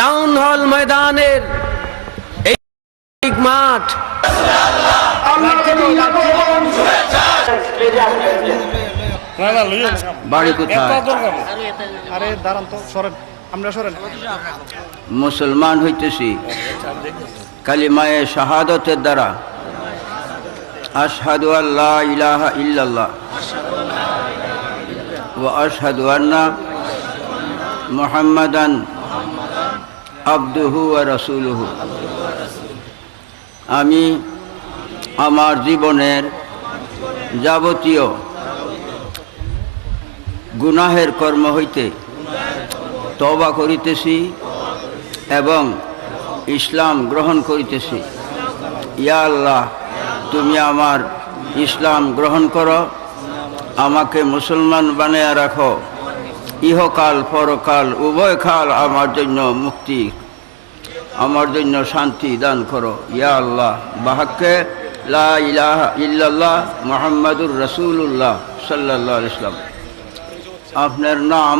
Town hall ময়দানের এই মাঠ বাড়ি কোথায়? আরে দাঁড়ান তো, সরেন, আমরা সরেন। মুসলমান হইতেছি কালিমায়ে শাহাদাতের দ্বারা। আশহাদু আল্লা ইলাহা ইল্লাল্লাহ ওয়া আশহাদু আন্না মুহাম্মাদান আবদুহু ওয়া রাসূলুহু। আমি আমার জীবনের যাবতীয় গুনাহের কর্ম হইতে তওবা করিতেছি এবং ইসলাম গ্রহণ করিতেছি। ইয়া আল্লাহ, তুমি আমার ইসলাম গ্রহণ করো, আমাকে মুসলমান বানিয়ে রাখো, ইহকাল পরকাল উভয় কাল আমার জন্য মুক্তি, আমার জন্য শান্তি দান করো। ইয়া আল্লাহ, বাহাক্কে লা ইলাহা ইল্লাল্লাহ মুহাম্মাদুর রাসূলুল্লাহ সাল্লাল্লাহু আলাইহি ওয়াসাল্লাম। আপনার নাম?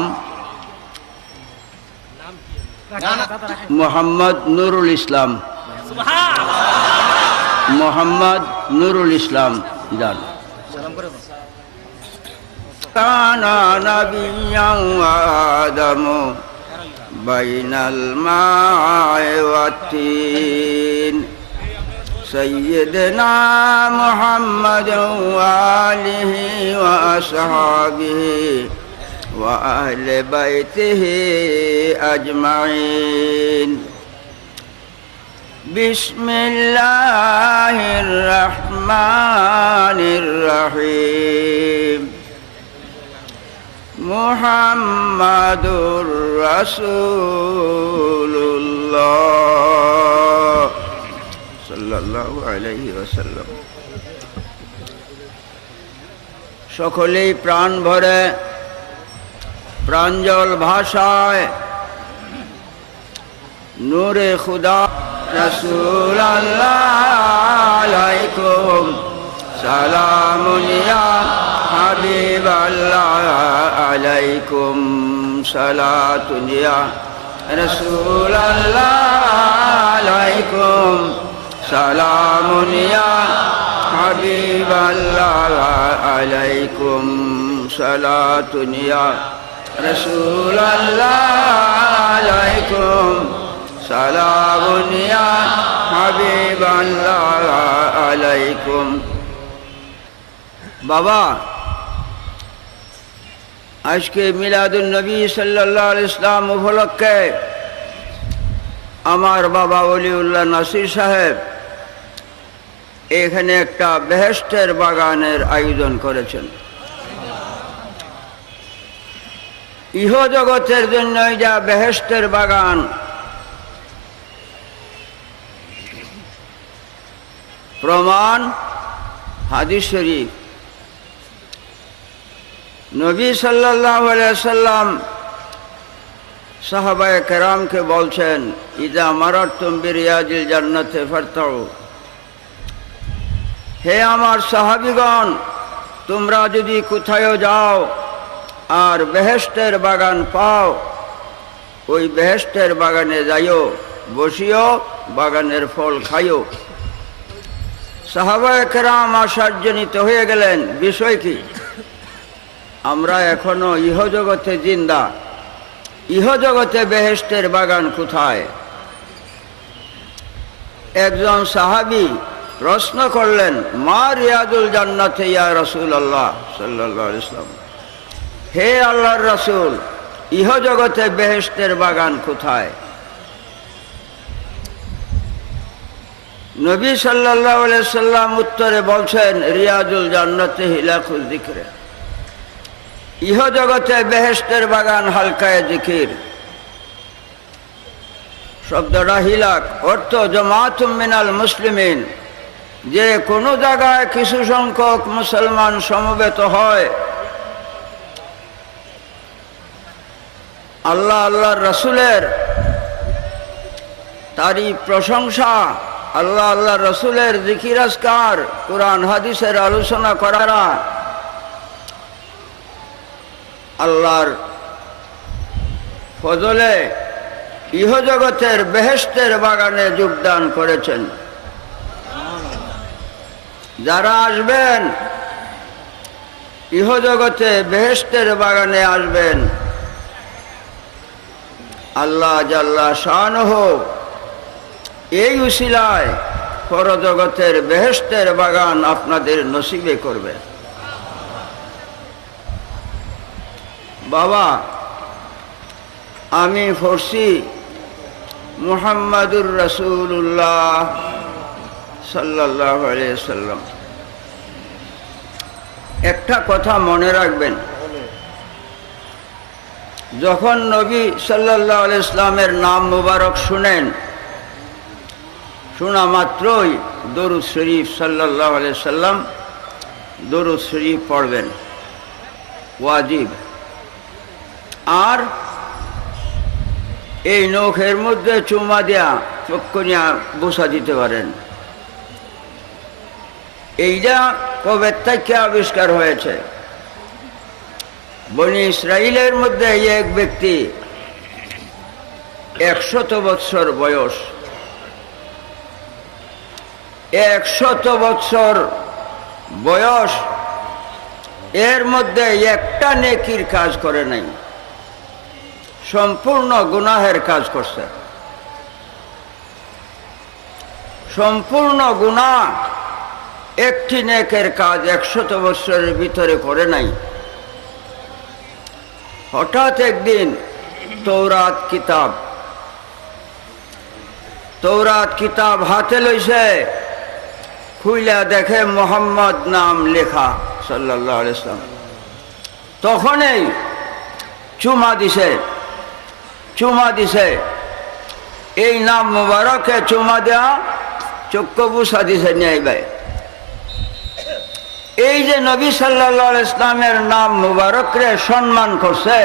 মোহাম্মদ নুরুল ইসলাম। মোহাম্মদ নুরুল ইসলাম জান। কানা নবিয়্যান ওয়া আদামু বাইনাল মা'i ওয়াত-তিন সাইয়্যিদুনা মুহাম্মাদুন ওয়া আলিহি ওয়া আসহাবিহি ওয়া আহলি বাইতিহি আজমাইন। বিসমিল্লাহির রহমানির রহিম। মুহাম্মাদুর রাসূলুল্লাহ সাল্লাল্লাহু আলাইহি ওয়াসাল্লাম। সকলেই প্রাণ ভরে প্রাঞ্জল ভাষায় নূরে খুদা রাসূলুল্লাহ আলাইকুম সালামুন ইয়া হাবিবাল্লাহ আলাইকুম সালাতুন ইয়া রাসূলুল্লাহ আলাইকুম সালামুন ইয়া হাবিবাল্লাহ আলাইকুম সালাতুন ইয়া রাসূলুল্লাহ আলাইকুম সালামুন ইয়া হাবিবাল্লাহ আলাইকুম। বাবা, আজকে মিলাদুন নবী সাল্লাল্লাহু আলাইহি ওয়াসাল্লাম উপলক্ষে আমার বাবা ওলিউল্লাহ নাসির সাহেব এখানে একটা বেহেশতের বাগানের আয়োজন করেছেন। ইহ জগতের জন্য যা বেহেশতের বাগান, প্রমাণ হাদিস শরীফ। নবী সাল্লাল্লাহু আলাইহি ওয়াসাল্লাম সাহাবায়ে কেরামকে বলছেন, ইযা মারারতুম বিরিয়াজিল জান্নাতে ফারতাউ। হে আমার সাহাবীগণ, তোমরা যদি কোথাও যাও আর বেহেশতের বাগান পাও, ওই বেহেশতের বাগানে যাইও, বসিও, বাগানের ফল খাইও। সাহাবায়ে কেরাম আশ্চর্যান্বিত হয়ে গেলেন, বিষয় কি? আমরা এখনো ইহজগতে জিন্দা, ইহজগতে বেহেশতের বাগান কোথায়? একজন সাহাবী প্রশ্ন করলেন, মা রিয়াদুল জান্নাতে ইয়া রাসূলুল্লাহ সাল্লাল্লাহু আলাইহি ওয়াসাল্লাম। হে আল্লাহর রাসূল, ইহজগতে বেহেশতের বাগান কোথায়? নবী সাল্লাল্লাহু আলাইহি ওয়াসাল্লাম উত্তরে বলছেন, রিয়াদুল জান্নাতে হিলাকুল যিকর। ইহজগতে বেহেশতের বাগান হালকায়ে জিকির। শব্দটা হিলাক অর্থ জামাতুম মিনাল মুসলিমিন, যে কোনো জায়গায় কিছু সংখ্যক মুসলমান সমবেত হয়, আল্লাহ আল্লাহর রাসূলের তারিফ প্রশংসা, আল্লাহ আল্লাহর রাসূলের জিকির আজকার, কুরআন হাদিসের আলোচনা করা, আল্লাহর ফজলে ইহজগতের বেহেশতের বাগানে যোগদান করেছেন। যারা আসবেন ইহজগতে বেহেশতের বাগানে আসবেন, আল্লাহ জাল্লা শানহু এই উসিলায় পরজগতের বেহেশতের বাগান আপনাদের নসিবে করবে। বাবা, আমি পড়ছি মুহাম্মাদুর রাসূলুল্লাহ সাল্লাল্লাহু আলাইহি সাল্লাম। একটা কথা মনে রাখবেন, যখন নবী সাল্লাল্লাহু আলাইহি ইসলামের নাম মুবারক শুনেন, শোনা মাত্রই দরুদ শরীফ সাল্লাল্লাহু আলাইহি সাল্লাম দরুদ শরীফ পড়বেন, ওয়াজিব। আর এই নখের মধ্যে চুমা দেয়া চক্ষু নিয়ে বসা দিতে পারেন। এইটা কবে থেকে আবিষ্কার হয়েছে? বনি ইসরাইলের মধ্যে এক ব্যক্তি 100 বৎসর বয়স, 100 বৎসর বয়স, এর মধ্যে একটা নেকির কাজ করে নাই, সম্পূর্ণ গুনাহের কাজ করছে। সম্পূর্ণ গুনাহ, একটি নেকের কাজ 100 বৎসরের ভিতরে করে নাই। হঠাৎ একদিন তৌরাত কিতাব হাতে লইছে, খুইলা দেখে মোহাম্মদ নাম লেখা সাল্লাল্লাহু আলাইহি ওয়াসাল্লাম। তখনই চুমা দিছে। এই নাম মুবারকে চুমা দেয়া চক্ষু বুসা দিছে নিয়ে। এই যে নবী সাল্লাল্লাহু আলাইহি ইসলামের নাম মুবারকরে সম্মান করছে,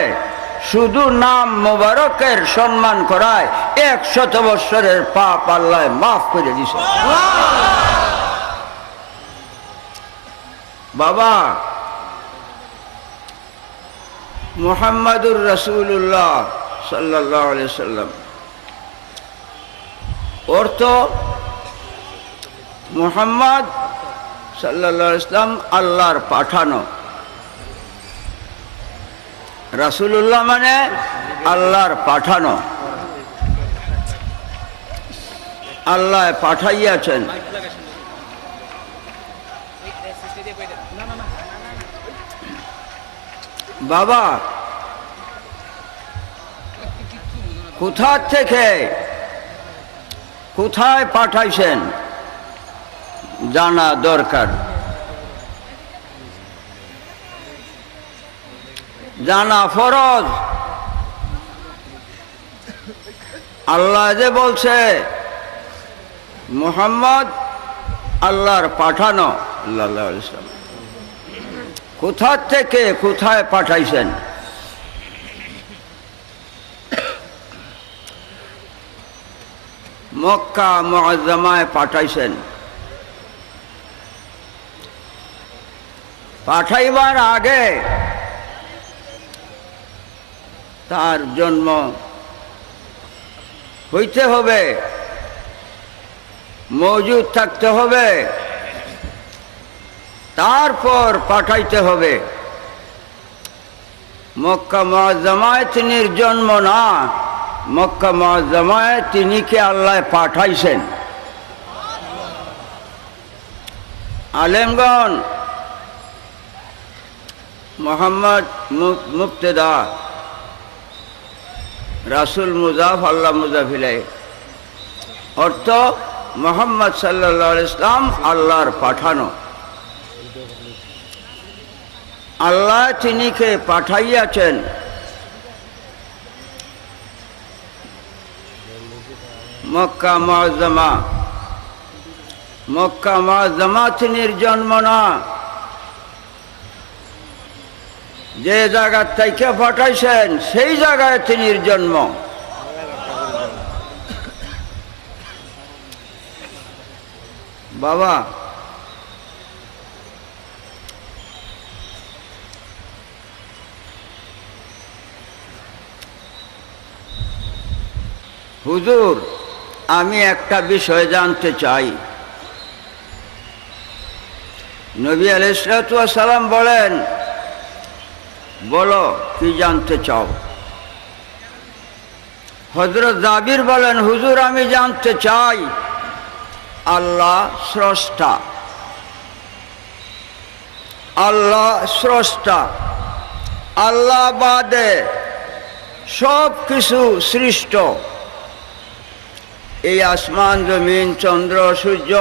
শুধু নাম মুবারকের সম্মান করায় 100 বৎসরের পাপ আল্লাহ মাফ করে দিছে। বাবা, মুহাম্মাদুর রাসূলুল্লাহ সাল্লাল্লাহু আলাইহি সাল্লাম অর্থ, মুহাম্মদ সাল্লাল্লাহু আলাইহি ইসলাম আল্লাহর পাঠানো। রাসূলুল্লাহ মানে আল্লাহর পাঠানো, আল্লাহ পাঠাইয়াছেন। বাবা, কোথা থেকে কোথায় পাঠাইছেন জানা দরকার, জানা ফরজ। আল্লাহ যে বলছে মুহাম্মদ আল্লাহর পাঠানো, সাল্লাল্লাহু আলাইহি ওয়াসাল্লাম কোথা থেকে কোথায় পাঠাইছেন? মক্কা মুআজ্জামায় পাঠাইছেন। পাঠাইবার আগে তার জন্ম হইতে হবে, মওজুদ থাকতে হবে, তারপর পাঠাইতে হবে। মক্কা মুআজ্জামায় তিনি জন্ম না, মক্কা মুআজ্জামায় তিনিকে আল্লাহ পাঠাইছেন। আলেমগণ, মোহাম্মদ মুবতেদা, রাসূল মুজাফ, আল্লাহ মুজাফ ইলাইহি। অর্থ, মুহাম্মদ সাল্লাল্লাহু আলাইহি ইসলাম আল্লাহর পাঠানো। আল্লাহ তিনিকে পাঠাইয়াছেন। মক্কা মুআজ্জামা তিনির জন্ম না, যে জায়গার থেকে পাঠাইছেন সেই জায়গায় তিনির জন্ম। বাবা, হুজুর আমি একটা বিষয় জানতে চাই। নবী আলাইহিস সালাম বলেন, বলো কি জানতে চাও? হযরত জাবির বলেন, হুজুর আমি জানতে চাই আল্লাহ স্রষ্টা, আল্লাহ স্রষ্টা, আল্লাহ বাদে সব কিছু সৃষ্ট, এই আসমান জমিন চন্দ্র সূর্য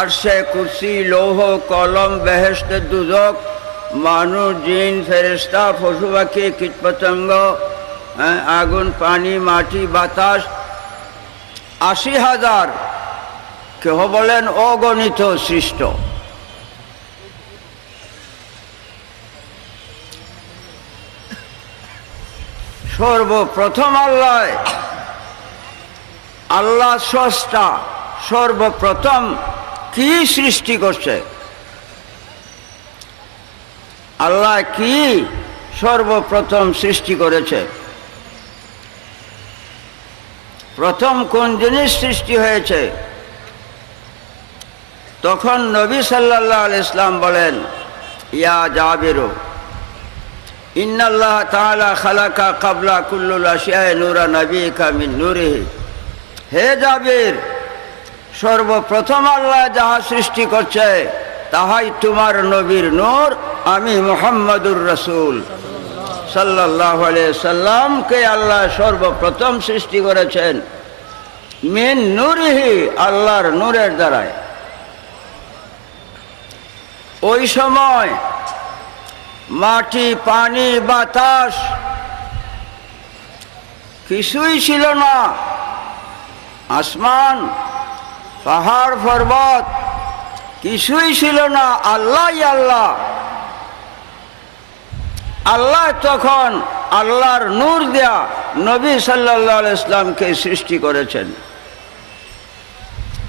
আরশে কুরসি লৌহ কলম বেহেশত দুজক মানুষ জিন ফেরেশতা পশু পাখি কীটপতঙ্গ আগুন পানি মাটি বাতাস ৮০,০০০, কেহ বলেন অগণিত সৃষ্ট। সর্বপ্রথম আল্লাহ, আল্লাহ স্রষ্টা, সর্বপ্রথম কি সৃষ্টি করছে? আল্লাহ কি সর্বপ্রথম সৃষ্টি করেছে? প্রথম কোন জিনিস সৃষ্টি হয়েছে? তখন নবী সাল্লাল্লাহু আলাইহি ওয়াসাল্লাম বলেন, ইয়া জাবির ইন্নাল্লাহ তাআলা খালাকা ক্বাবলা কুল্লিল আশিয়া'i নূরা নবিকা মিন নূরিহি। হে জাবির, সর্বপ্রথম আল্লাহ যাহা সৃষ্টি করছে তাহাই তোমার নবীর নূর। আমি মুহাম্মদুর রাসূল সাল্লাল্লাহু আলাইহি সাল্লামকে আল্লাহ সর্বপ্রথম সৃষ্টি করেছেন মিন নূরিহি, আল্লাহর নূরের দ্বারায়। ওই সময় মাটি পানি বাতাস কিছুই ছিল না, আসমান পাহাড় পর্বত কিছুই ছিল না, আল্লাহই আল্লাহ। আল্লাহ তখন আল্লাহর নূর দেয়া নবী সাল্লাল্লাহু আলাইহি ওয়াসাল্লামকে সৃষ্টি করেছেন।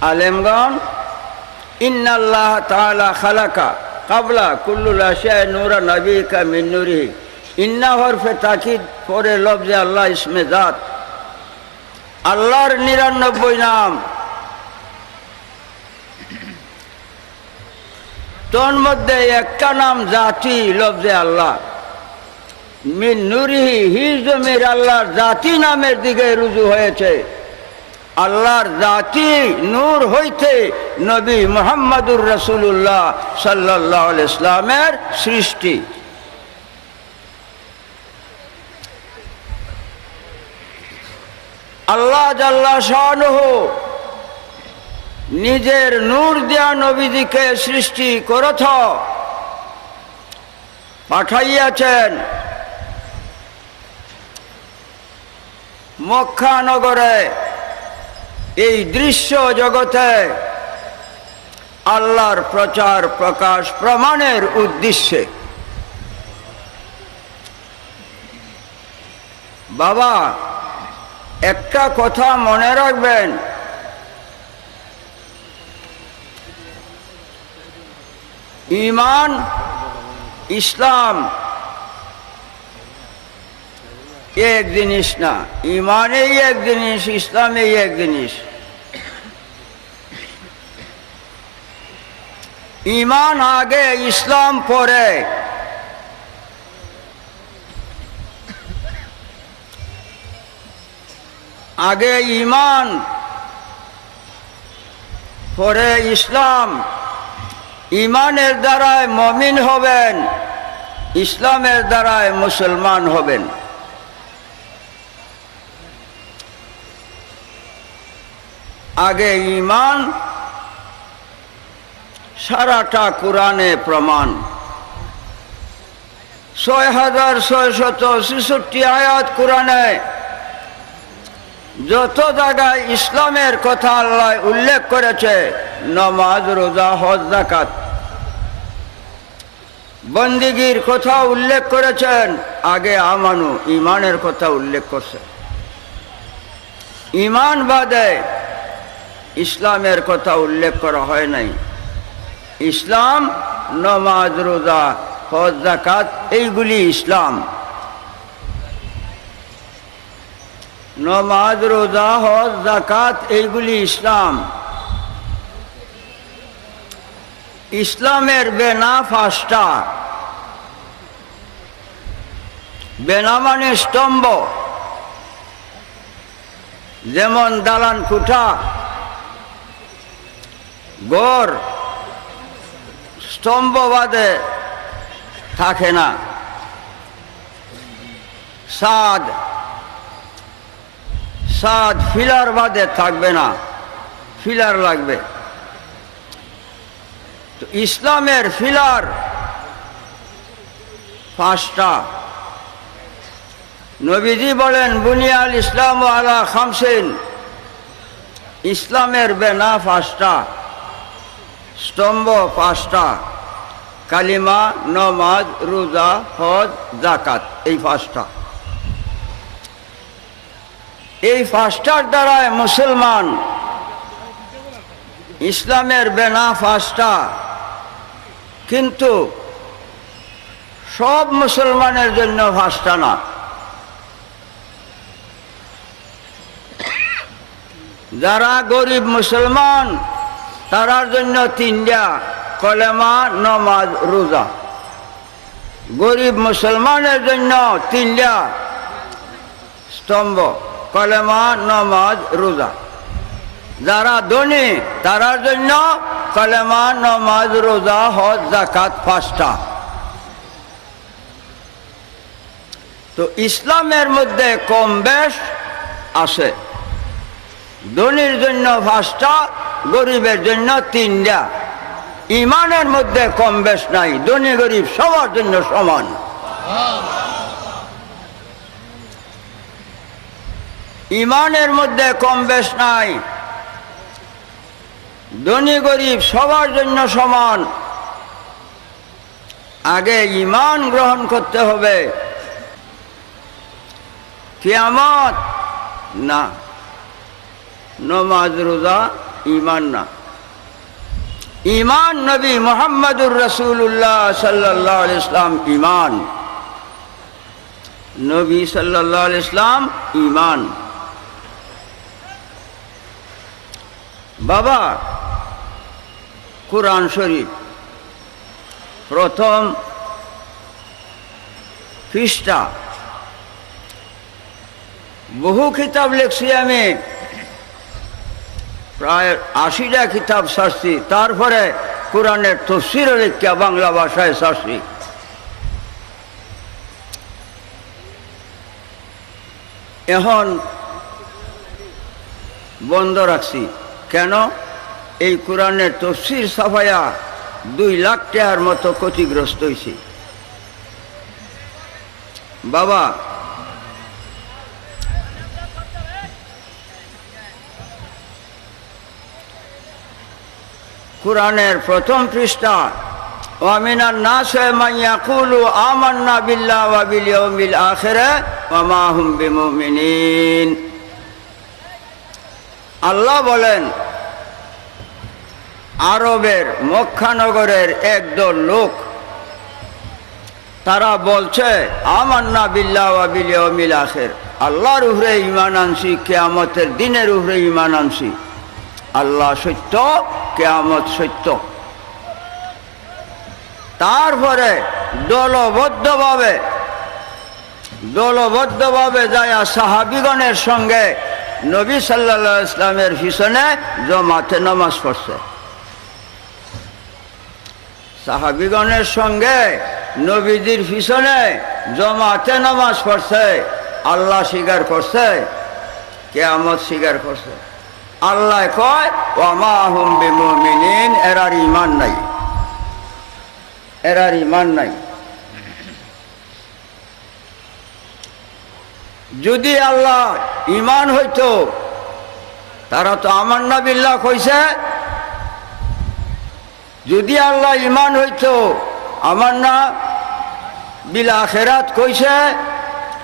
আলেমগণ, ইন্নাল্লাহ তাআলা খালাকা ক্বাবলা কুল্লিল আশিয়া'i নূরা নবিকা মিন নূরিহি। ইন্না হরফে তাকিদ পরে লফজে আল্লাহ ইসমে জাত। আল্লাহর ৯৯ নাম, তোর মধ্যে একটা নাম জাতি লফজে আল্লাহ। মিন নূরিহি, হি জমির আল্লাহর জাতি নামের দিকে রুজু হয়েছে। আল্লাহর জাতি নূর হইতে নবী মুহাম্মদুর রাসূলুল্লাহ সাল্লাল্লাহু আলাইহি ওয়াসাল্লামের সৃষ্টি। আল্লাহ জাল্লা শানুহু নিজের নূর দেয়া নবীজিকে সৃষ্টি করথ পাঠাইয়াছেন মক্কা নগরে, এই দৃশ্য জগতে আল্লাহর প্রচার প্রকাশ প্রমাণের উদ্দেশ্যে। বাবা, একটা কথা মনে রাখবেন, ঈমান ইসলাম এক জিনিস না। ঈমানেই এক জিনিস, ইসলামেই এক জিনিস। ঈমান আগে, ইসলাম পরে। আগে ঈমান পরে ইসলাম। ঈমানের দ্বারায় মুমিন হবেন, ইসলামের দ্বারায় মুসলমান হবেন। আগে ঈমান, সারাটা কোরআনে প্রমাণ। ৬৬৬৬ আয়াত কোরআনে, যত জায়গায় ইসলামের কথা আল্লাহ উল্লেখ করেছে, নামাজ রোজা হজ যাকাত বন্দিগির কথা উল্লেখ করেছেন, আগে আমানু ঈমানের কথা উল্লেখ করছে। ঈমান বাদে ইসলামের কথা উল্লেখ করা হয় নাই। ইসলাম নামাজ রোজা হজ যাকাত এইগুলি ইসলাম। নমাজ, রোজা, হজ, যাকাত এইগুলি ইসলাম। ইসলামের বেনা পাঁচটা। বেনা মানে স্তম্ভ, যেমন দালান কুঠা, ঘর স্তম্ভ বাদে থাকে না। সাদ ফিলার বাদে থাকবে না, ফিলার লাগবে। তো ইসলামের ফিলার পাঁচটা। নবীজি বলেন বুনিয়াল ইসলাম আলা খামসিন, ইসলামের বেনা পাঁচটা, স্তম্ভ পাঁচটা, কালিমা, নমাজ, রোজা, হজ, যাকাত, এই পাঁচটা। এই পাঁচটার দ্বারায় মুসলমান। ইসলামের বেনা পাঁচটা, কিন্তু সব মুসলমানের জন্য পাঁচটা না। যারা গরিব মুসলমান তারার জন্য তিনটা, কলেমা, নমাজ, রোজা। গরিব মুসলমানের জন্য তিনটা স্তম্ভ, কলেমা, নমাজ, রোজা। যারা ধনী তারার জন্য কলেমা, নমাজ, রোজা, হজ, যাকাত পাঁচটা। তো ইসলামের মধ্যে কম বেশ আছে। ধনীর জন্য পাঁচটা, গরিবের জন্য তিনটা। ইমানের মধ্যে কম বেশ নাই, ধনী গরিব সবার জন্য সমান। ইমানের মধ্যে কম বেশ নাই, ধনী গরিব সবার জন্য সমান। আগে ইমান গ্রহণ করতে হবে, কিয়ামত না। নমাজ, রোজা ইমান না। ইমান নবী মুহাম্মদুর রাসূলুল্লাহ সাল্লাল্লাহু আলাইহি ইসলাম ইমান। নবী সাল্লাল্লাহু আলাইহি ইসলাম ইমান। বাবা, কুরআন শরীফ প্রথম পৃষ্ঠা। বহু কিতাব লিখছি আমি, প্রায় 80টা কিতাব ছাড়ছি। তারপরে কোরআনের তফসিরও লিখা বাংলা ভাষায় ছাড়ছি। এখন বন্ধ রাখছি। কেন? এই কোরআনের তফসির ছাপাইয়া 2 লাখ টাকার মতো ক্ষতিগ্রস্ত হয়েছে। বাবা, কোরআনের প্রথম পৃষ্ঠা, ওয়ামিনান নাসি মান ইয়াকুলু আমান্না বিল্লাহি ওয়া বিল ইয়াউমিল আখির ওয়া মা হুম বিমুমিনিন। আল্লাহ বলেন, আরবের মক্কা নগরের একদল লোক, তারা বলছে আমান্না বিল্লাহি ওয়া বিল ইয়াউমিল আখির, আল্লাহর উপরে ঈমান আনছি, কিয়ামতের দিনের উপরে ঈমান আনছি। আল্লাহ সত্য, কিয়ামত সত্য। তারপরে দলবদ্ধভাবে যায় সাহাবীগণের সঙ্গে নবী সাল্লাল্লাহু আলাইহি ইসলামের পিছনে জমাতে নামাজ পড়ছে। সাহাবীগণের সঙ্গে নবীজির পিছনে জমাতে নামাজ পড়ছে। আল্লাহ স্বীকার করছে, কিয়ামত স্বীকার করছে। আল্লাহ কয় ওয়া মা হুম বিমুমিনিন, এরার ঈমান নাই, এরার ঈমান নাই। যদি আল্লাহ ঈমান হইতো, তারা তো আমান্না বিল্লাহ কইছে। যদি আল্লাহ ঈমান হইতো, আমান্না বিল আখিরাত কইছে,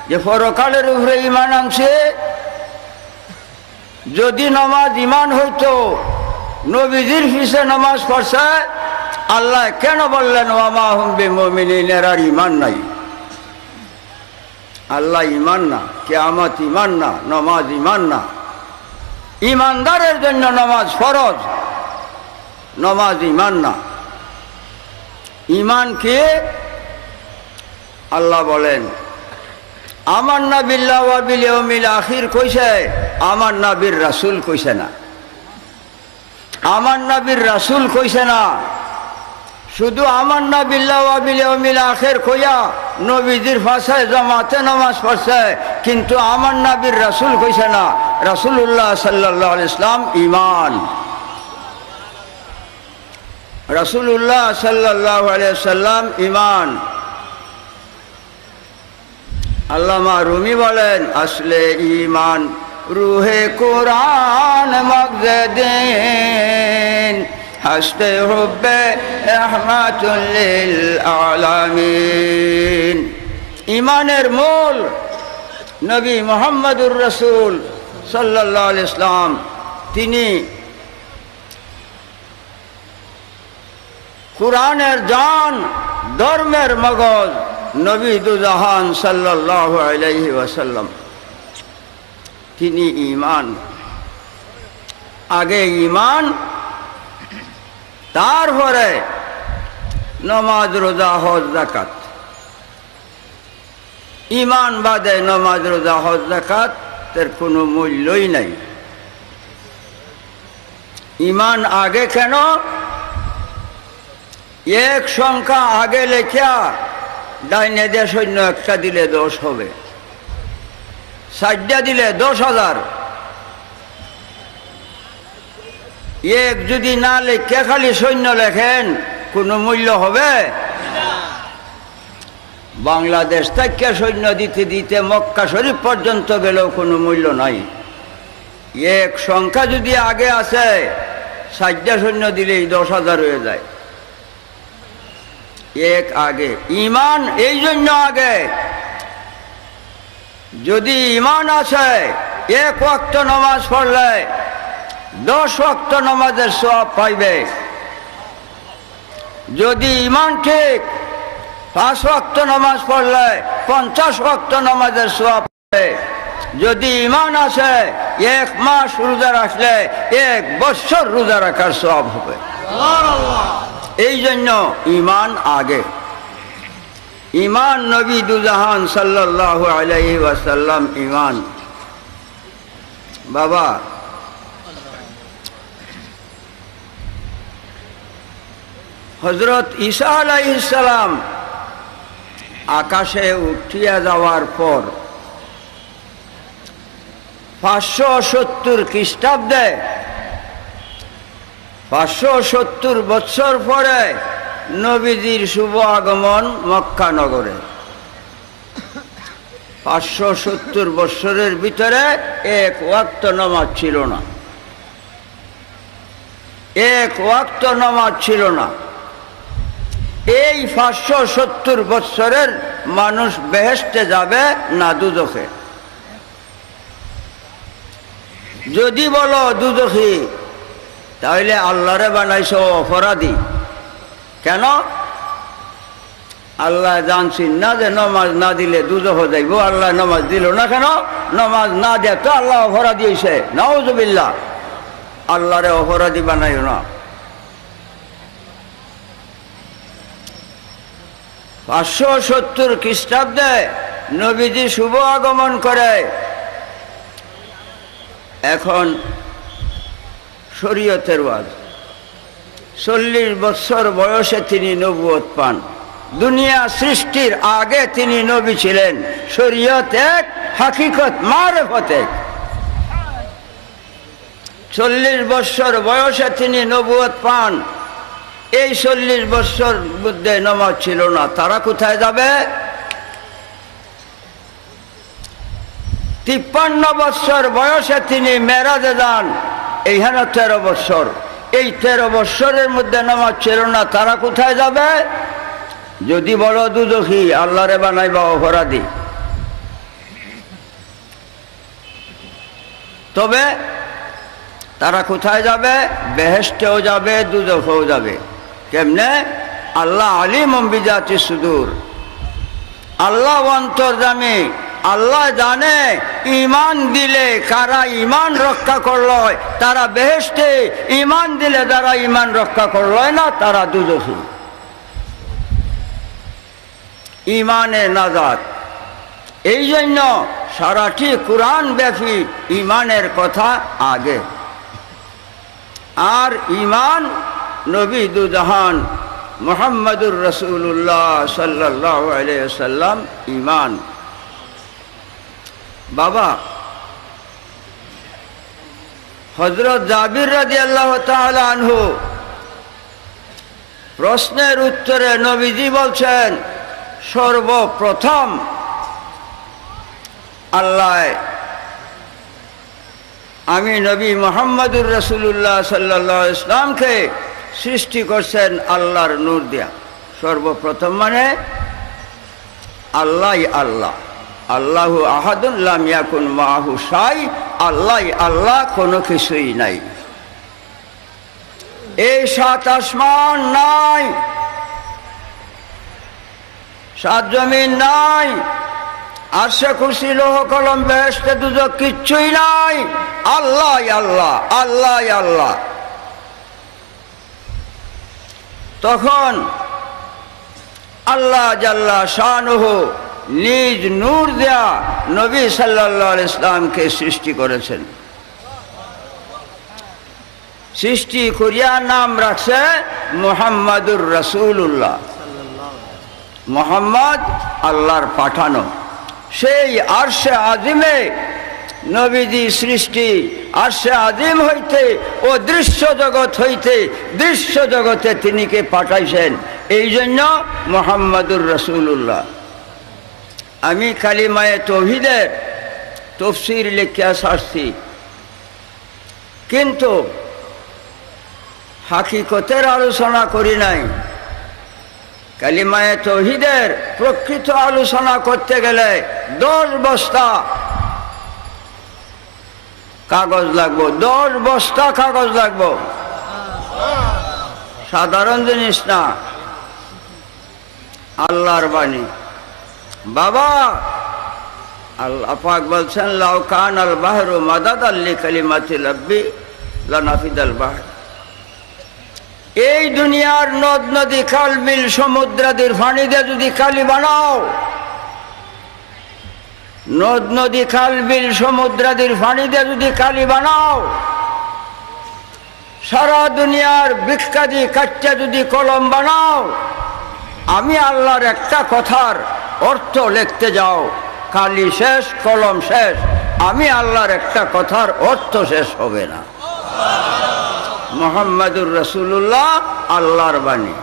যে পরকালের উপরে ঈমান আনছে। যদি নামাজ ঈমান হইতো, নবীজির পিছে নামাজ পড়ছে, আল্লাহ কেন বললেন ওয়া মা হুম বিমুমিনিন, এরার ঈমান নাই? আল্লাহ ইমান না, কিয়ামত ইমান না, নমাজ ইমান না। ইমানদারের জন্য নমাজ ফরজ, নমাজ ইমান না। ইমান কি? আল্লাহ বলেন আমান্না বিল্লাহ ওয়া বিল ইয়াউমিল আখির কইছে, আমার নবীর রাসূল কইছে না। আমার নবীর রাসূল কইছে না, শুধু আমান্না বিল্লাহ ওয়া বিল ইয়াউমিল আখির কইয়া নবীজির ভাষায় জামাতে নামাজ পড়ছে, কিন্তু আমার নবীর রাসূল কইছে না। রাসূলুল্লাহ সাল্লাল্লাহু আলাইহি ওয়াসাল্লাম ঈমান। রাসূলুল্লাহ সাল্লাল্লাহু আলাইহি ওয়াসাল্লাম ঈমান। আল্লামা রুমি বলেন আসলে ঈমান রুহে কুরআন মগজে দিন হাসতে হুব্বে রাহমাতুল লিল আলামিন। ঈমানের মূল নবী মুহাম্মদুর রাসূল সাল্লাল্লাহু আলাইহি ওয়াসাল্লাম, তিনি কুরআনের জান, ধর্মের মগজ, নবী দুজাহান সাল্লাল্লাহু আলাইহি ওয়াসাল্লাম। তিনি ঈমান, আগে ঈমান, তারপরে নামাজ রোজা হজ যাকাত। ঈমান বাদে নামাজ রোজা হজ যাকাতের কোনো মূল্যই নাই। ঈমান আগে কেন? এক সংখ্যা আগে লেখা ডাইনে দিয়ে সৈন্য একটা দিলে 10 হবে, 60টা দিলে 10,000। এক যদি না লেখা খালি সৈন্য লেখেন কোনো মূল্য হবে? বাংলাদেশ থেকে সৈন্য দিতে দিতে মক্কা শরীফ পর্যন্ত গেলেও কোনো মূল্য নাই। এক সংখ্যা যদি আগে আছে, 60টা সৈন্য দিলেই 10,000 হয়ে যায়। এক আগে। ঈমান এই জন্য আগে, যদি ঈমান আছে এক ওয়াক্ত নামাজ পড়লে 10 ওয়াক্ত নামাজের সওয়াব পাইবে। যদি ঈমান ঠিক, 5 ওয়াক্ত নামাজ পড়লে 50 ওয়াক্ত নামাজের সওয়াব পাইবে। যদি ঈমান আছে 1 মাস রোজা রাখলে 1 বছর রোজা রাখার সওয়াব হবে। এই জন্য ঈমান আগে। ঈমান নবী দুজাহান সাল্লাল্লাহু আলাইহি ওয়াসাল্লাম ঈমান। বাবা, হযরত ঈসা আলাইহিস সালাম আকাশে উঠিয়া যাওয়ার পর 570 খ্রিস্টাব্দে, 570 বছর পরে নবীজির শুভ আগমন মক্কা নগরে। 570 বছরের ভিতরে এক ওয়াক্ত নামাজ ছিল না, এক ওয়াক্ত নামাজ ছিল না। এই 570 বছরের মানুষ বেহেশতে যাবে না দুজখে? যদি বলো দুজখী, তাহলে আল্লাহরে বানাইছো অপরাধী। কেন? আল্লাহ জানছেন না যে নামাজ না দিলে দুজখ যাইব। আল্লাহ নামাজ দিল না কেন? নামাজ না দেয় তো আল্লাহ অপরাধী হইছে। নাউজুবিল্লাহ। আল্লাহরে অপরাধী বানাইও না। 570 খ্রিস্টাব্দে নবীজি শুভ আগমন করে। এখন শরীয়তের ওয়াজ, 40 বছর বয়সে তিনি নবুয়ত পান। দুনিয়া সৃষ্টির আগে তিনি নবী ছিলেন। শরীয়ত এক, হাকিকত মারিফত এক। 40 বছর বয়সে তিনি নবুয়ত পান। এই 40 বছর মধ্যে নামাজ ছিল না। তারা কোথায় যাবে? 53 বছর বয়সে তিনি মেরাজে যান। এইখানে 13 বছর। এই 13 বছরের মধ্যে নামাজ ছিল না। তারা কোথায় যাবে? যদি বলো দুজখী, আল্লাহরে বানাইবা অপরাধী। তবে তারা কোথায় যাবে? বেহেশতেও যাবে, দুজখেও যাবে। কেমনে? আল্লাহ আলিম বিজাতি সুদূর। আল্লাহ অন্তর্যামী, আল্লাহ জানে ঈমান দিলে কারা ঈমান রক্ষা করলো তারা বেহেশতে, ঈমান দিলে যারা ঈমান রক্ষা করলো না তারা দুজখী। ঈমানে নাজাত। এই জন্য সারাটি কুরআন ব্যাপী ঈমানের কথা আগে। আর ঈমান নবী দুজাহান মুহাম্মদুর রাসূলুল্লাহ সাল্লাল্লাহু আলাইহি ওয়াসাল্লাম ঈমান। বাবা, হযরত জাবির রাদিয়াল্লাহু তাআলা আনহু প্রশ্নের উত্তরে নবীজি বলছেন, সর্বপ্রথম আল্লাহ আমি নবী মুহাম্মদুর রাসূলুল্লাহ সাল্লাল্লাহু আলাইহি ওয়াসাল্লামকে সৃষ্টি করছেন আল্লাহর নূর দিয়া। সর্বপ্রথম মানে আল্লাহ আল্লাহ, আল্লাহু আহাদুন লাম ইয়াকুন মাহু শাই, আল্লাহ আল্লাহ, কোনো কিছুই নাই। এই সাত আসমান নাই, সাত জমিন নাই, আরশে কুরসি লৌহ কলম বেহেশতে দুজখ কিচ্ছুই নাই। আল্লাহ আল্লাহ, আল্লাহ আল্লাহ। তখন আল্লাহ জাল্লা শানুহু নিজ নূর দেয়া নবী সাল্লাল্লাহু আলাইহি ওয়াসাল্লামকে সৃষ্টি করেছেন। সৃষ্টি করিয়া নাম রাখছে মুহাম্মাদুর রাসূলুল্লাহ। মুহাম্মদ আল্লাহর পাঠানো। সেই আরশে আজিমে নবীজি সৃষ্টি। আরশে আজিম হইতে ও দৃশ্য জগৎ হইতে দৃশ্য জগতে তিনিকে পাঠাইছেন। এই জন্য মুহাম্মাদুর রাসূলুল্লাহ। আমি কালিমায়ে তাওহীদের তাফসীর লিখিয়া ছাড়ছি, কিন্তু হাকিকতের আলোচনা করি নাই। কালিমায়ে তাওহীদের প্রকৃত আলোচনা করতে গেলে 10 বস্তা কাগজ লাগবো, 10 বস্তা কাগজ লাগবো। সাধারণ জিনিস না, আল্লাহর বাণী। বাবা, আল্লাহ পাক বলছেন, লাউ কানাল বাহরু মাদাদাল লিকালিমাতি রাব্বি লানাফিদাল বাহর। এই দুনিয়ার নদ নদী খাল বিল সমুদ্রাদির পানি দিয়ে যদি কালি বানাও, নদ নদী খাল বিল সমুদ্রাদির পানি দিয়ে যদি কালি বানাও, সারা দুনিয়ার বৃক্ষাদি কাটতে যদি কলম বানাও, আমি আল্লাহর একটা কথার অর্থ লিখতে যাও, কালি শেষ, কলম শেষ, আমি আল্লাহর একটা কথার অর্থ শেষ হবে না। মুহাম্মাদুর রাসূলুল্লাহ আল্লাহর বাণী।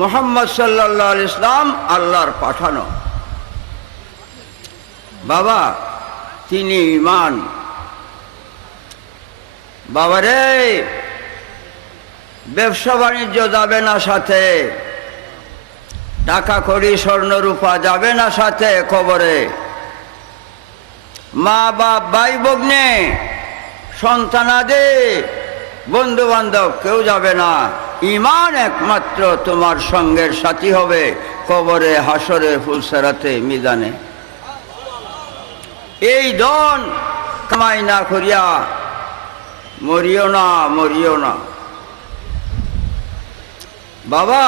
মুহাম্মদ সাল্লাল্লাহু আলাইহি ওয়াসাল্লাম আল্লাহর পাঠানো। বাবা, তিনি ঈমান। বাবারে, ব্যবসা বাণিজ্য যাবে না সাথে, টাকা কড়ি স্বর্ণ রূপা যাবে না সাথে কবরে, মা বাপ ভাই ভগ্নে সন্তানাদি বন্ধু বান্ধব কেউ যাবে না। ঈমান একমাত্র তোমার সঙ্গের সাথী হবে কবরে, হাসরে, ফুলসেরাতে, মিজানে। এই ধন কামাই না করিয়া মরিও না, মরিও না। বাবা,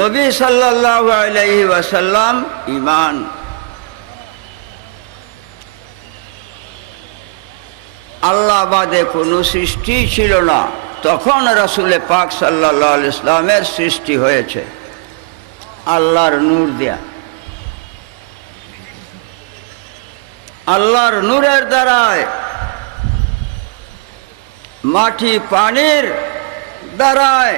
নবী সাল্লাল্লাহু আলাইহি ওয়াসাল্লাম ঈমান। আল্লাহ বাদে কোনো সৃষ্টি ছিল না, তখন রাসূল পাক সাল্লাল্লাহু আলাইহি ওয়াসাল্লামের সৃষ্টি হয়েছে আল্লাহর নূর দেয়া। আল্লাহর নূরের দ্বারায়, মাটি পানির দ্বারায়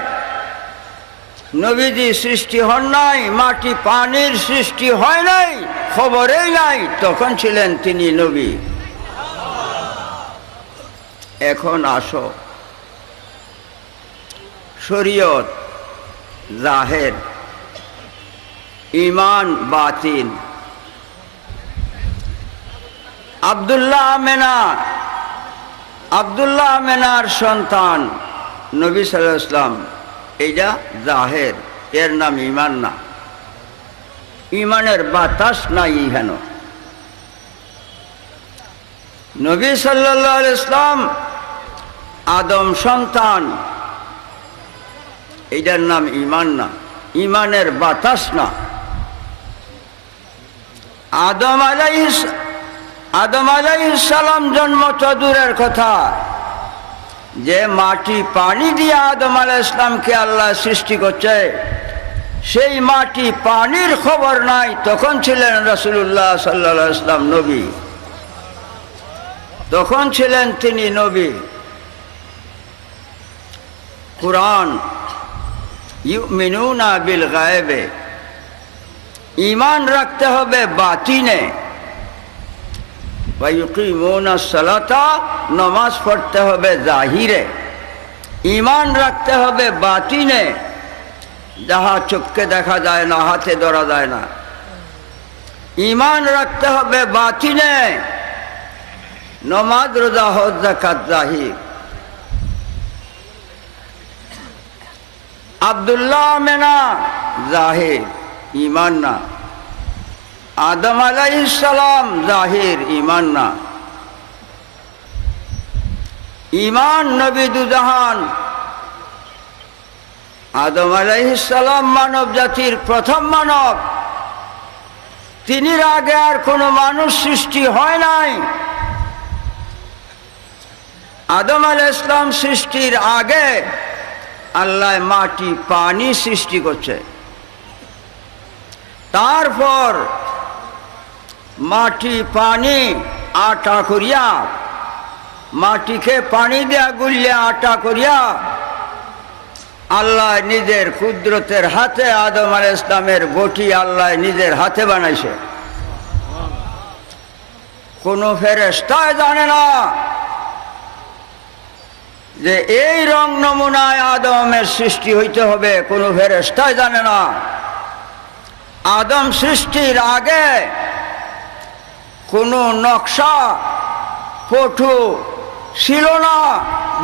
নবীজি সৃষ্টি হন নাই, মাটি পানির সৃষ্টি হয় নাই, খবরেই নাই, তখন ছিলেন তিনি নবী। এখন আসো, শরীয়ত জাহের, ঈমান বাতিন। আব্দুল্লাহ আমেনার সন্তান নবী সাল্লাল্লাহু আলাইহি ওয়াসাল্লাম, এইটা জাহের, এর নাম ঈমান না। ইমানের বাতাস নাই হেন। নবী সাল্লাল্লাহু আলাইহি ইসলাম আদম সন্তান, এটার নাম ইমান না, ইমানের বাতাস না। আদম আলাইহিস সালাম জন্ম তো দূরের কথা, যে মাটি পানি দিয়ে আদম আলাইহিস সালামকে আল্লাহ সৃষ্টি করছে, সেই মাটি পানির খবর নাই। তখন ছিলেন রাসূলুল্লাহ সাল্লাল্লাহু আলাইহি ওয়াসাল্লাম নবী, তখন ছিলেন তিনি নবী। কুরআন ইউমিনুনা বিল গায়বে, ঈমান রাখতে হবে বাতিনে। ওয়া ইউকিমুনা সালাতা, নামাজ পড়তে হবে জাহিরে। ঈমান রাখতে হবে বাতিনে, যাহা চোখে দেখা যায় না, হাতে ধরা যায় না। ঈমান রাখতে হবে বাতিনে, নামাজ রোজা হজ যাকাত জাহির। আব্দুল্লাহ মেনা জাহির, ঈমান না। আদম আলাইহিস সালাম জাহির, ঈমান না। ঈমান নবী দুজাহান। আদম আলাইহিস সালাম মানব জাতির প্রথম মানব, তিনির আগে আর কোনো মানুষ সৃষ্টি হয় নাই। আদম আলাইহিস সালাম সৃষ্টির আগে আল্লাহ মাটি পানি সৃষ্টি করছে, তারপর মাটি পানি আটা করিয়া, মাটিকে পানি দেয়া গুলিয়ে আটা করিয়া আল্লাহ নিজের কুদরতের হাতে আদম আলাইহিস সালামের বটি আল্লাহ নিজের হাতে বানাইছে। কোন ফেরেশতা জানে না যে এই রং নমুনায় আদমের সৃষ্টি হইতে হবে, কোন ফেরেশতা জানে না। আদম সৃষ্টির আগে কোন নকশা পটু ছিল না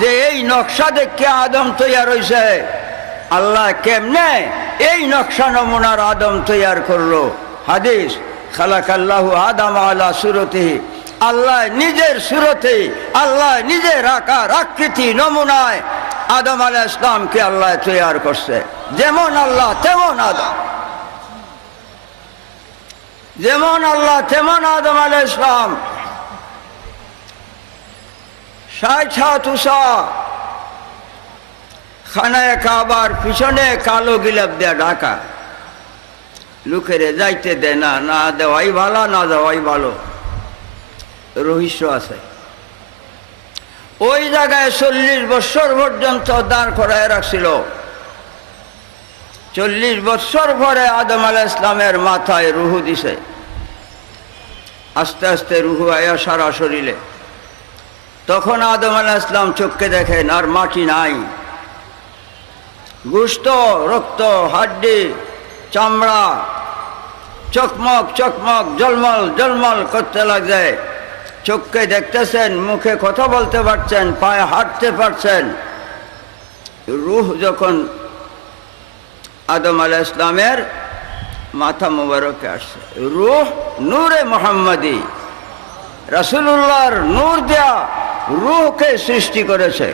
যে এই নকশা দেখে আদম তৈয়ার হয়েছে। আল্লাহ কেমনে এই নকশা নমুনার আদম তৈয়ার করলো? হাদিস, খালাকাল্লাহু আদম আলা সুরতিহি, আল্লাহ নিজের সুরতে, আল্লাহ নিজের আকার আকৃতি নমুনায় আদম আলাইহিস সালামকে আল্লাহ তৈয়ার করছে। যেমন আল্লাহ তেমন আদম, যেমন আল্লাহ তেমন আদম আলাইহিস সালাম। 60 হাত উঁচা, খানায়ে কাবার পিছনে কালো গিলাপ দেয়া ঢাকা, লোকেরে যাইতে দেয় না, না দেওয়াই ভালো না দেওয়াই ভালো, রহস্য আছে। ওই জায়গায় 40 বছর পর্যন্ত দাঁড় করায় রাখছিল। 40 বছর পরে আদম আলাইহিস সালামের মাথায় রুহু দিছে। আস্তে আস্তে রুহু আয়া সারা শরীরে। তখন আদম আলাইহিস সালাম চোখকে দেখেন আর মাটি নাই, গোশত, রক্ত, হাড্ডি, চামড়া চকমক চকমক জলমল জলমল করতে লাগছে। চোখকে দেখতেছেন, মুখে কথা বলতে পারছেন, পায়ে হাঁটতে পারছেন। রূহ যখন আদম আলাইহিস সালামের মাথা মোবারকে আসছে, রূহ নূরে মুহাম্মাদি, রাসূলুল্লাহর নূর দেয়া রূহকে সৃষ্টি করেছে।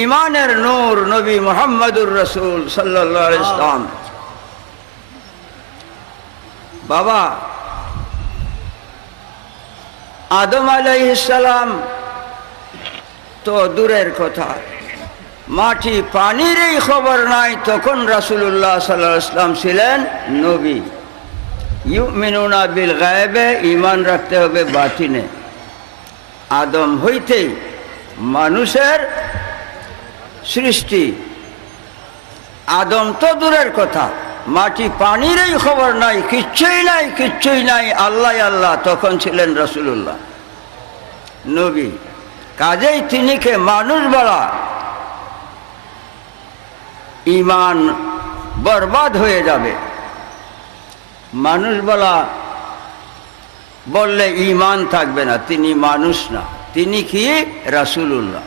ঈমানের নূর নবী মুহাম্মদুর রাসূল সাল্লাল্লাহু আলাইহি ওয়াসাল্লাম। বাবা, আদম আলাইহিস সালাম তো দূরের কথা, মাটি পানিরই খবর নাই, তখন রাসূলুল্লাহ সাল্লাল্লাহু আলাইহি ওয়াসাল্লাম ছিলেন নবী। ইউমিনুনা বিল গায়বে, ঈমান রাখতে হবে বাতিনে। আদম হইতেই মানুষের সৃষ্টি। আদম তো দূরের কথা, মাটি পানিরই খবর নাই, কিচ্ছুই নাই, কিচ্ছুই নাই, আল্লাহ আল্লাহ, তখন ছিলেন রাসূলুল্লাহ নবী। কাজেই তিনিকে মানুষ বলা, ঈমান বরবাদ হয়ে যাবে। মানুষ বলা বললে ঈমান থাকবে না, তিনি মানুষ না, তিনি কি? রাসূলুল্লাহ।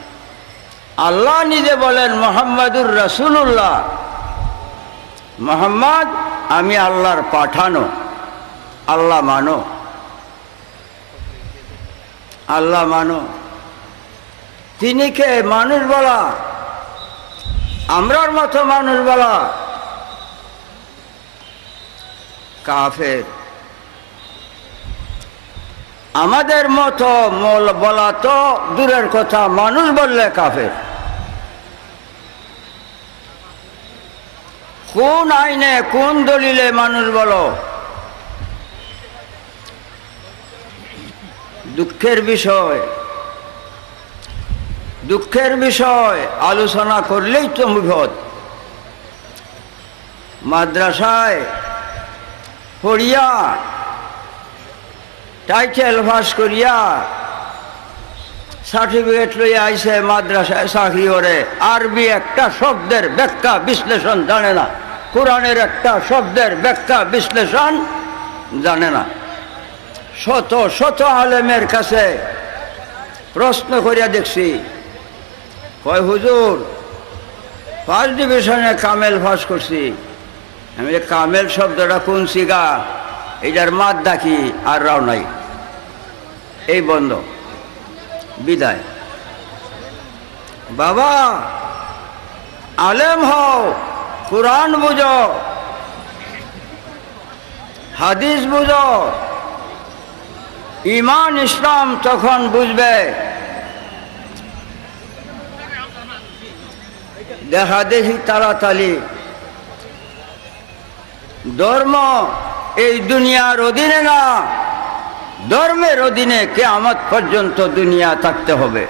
আল্লাহ নিজে বলেন মুহাম্মাদুর রাসূলুল্লাহ। মোহাম্মদ আমি আল্লাহর পাঠানো, আল্লাহ মানো, আল্লাহ মানো। তিনি কে? মানুষ বলা, আমরার মতো মানুষ বলা কাফের। আমাদের মতো বলা তো দূরের কথা, মানুষ বললে কাফের। কোন আইনে কোন দলিলে মানুষ বলো? দুঃখের বিষয়, দুঃখের বিষয় আলোচনা করলেই তো বিপদ। মাদ্রাসায় পড়িয়া টাইটেল পাস করিয়া সার্টিফিকেট লইয়া আইসে, মাদ্রাসায় চাকরি করে, আরবি একটা শব্দের ব্যাখ্যা বিশ্লেষণ জানে না, কোরআনের একটা শব্দের ব্যাখ্যা বিশ্লেষণ জানে না। শত শত আলেমের কাছে প্রশ্ন করিয়া দেখছি, কয় হুজুর ফার্স্ট ডিভিশনে কামেল পাস করছি। আমি কামেল শব্দটা কোন সিগা, এটার মাদ্দা কি? আর রাও নাই, এই বন্ধ, বিদায়। বাবা আলেম হও, কুরআন বুঝো, হাদিস বুঝো, ইমান ইসলাম তখন বুঝবে। দেখা দেখি তাড়াতাড়ি ধর্ম এই দুনিয়ার অধীনে না, ধর্মের অধীনে কিয়ামত পর্যন্ত দুনিয়া থাকতে হবে।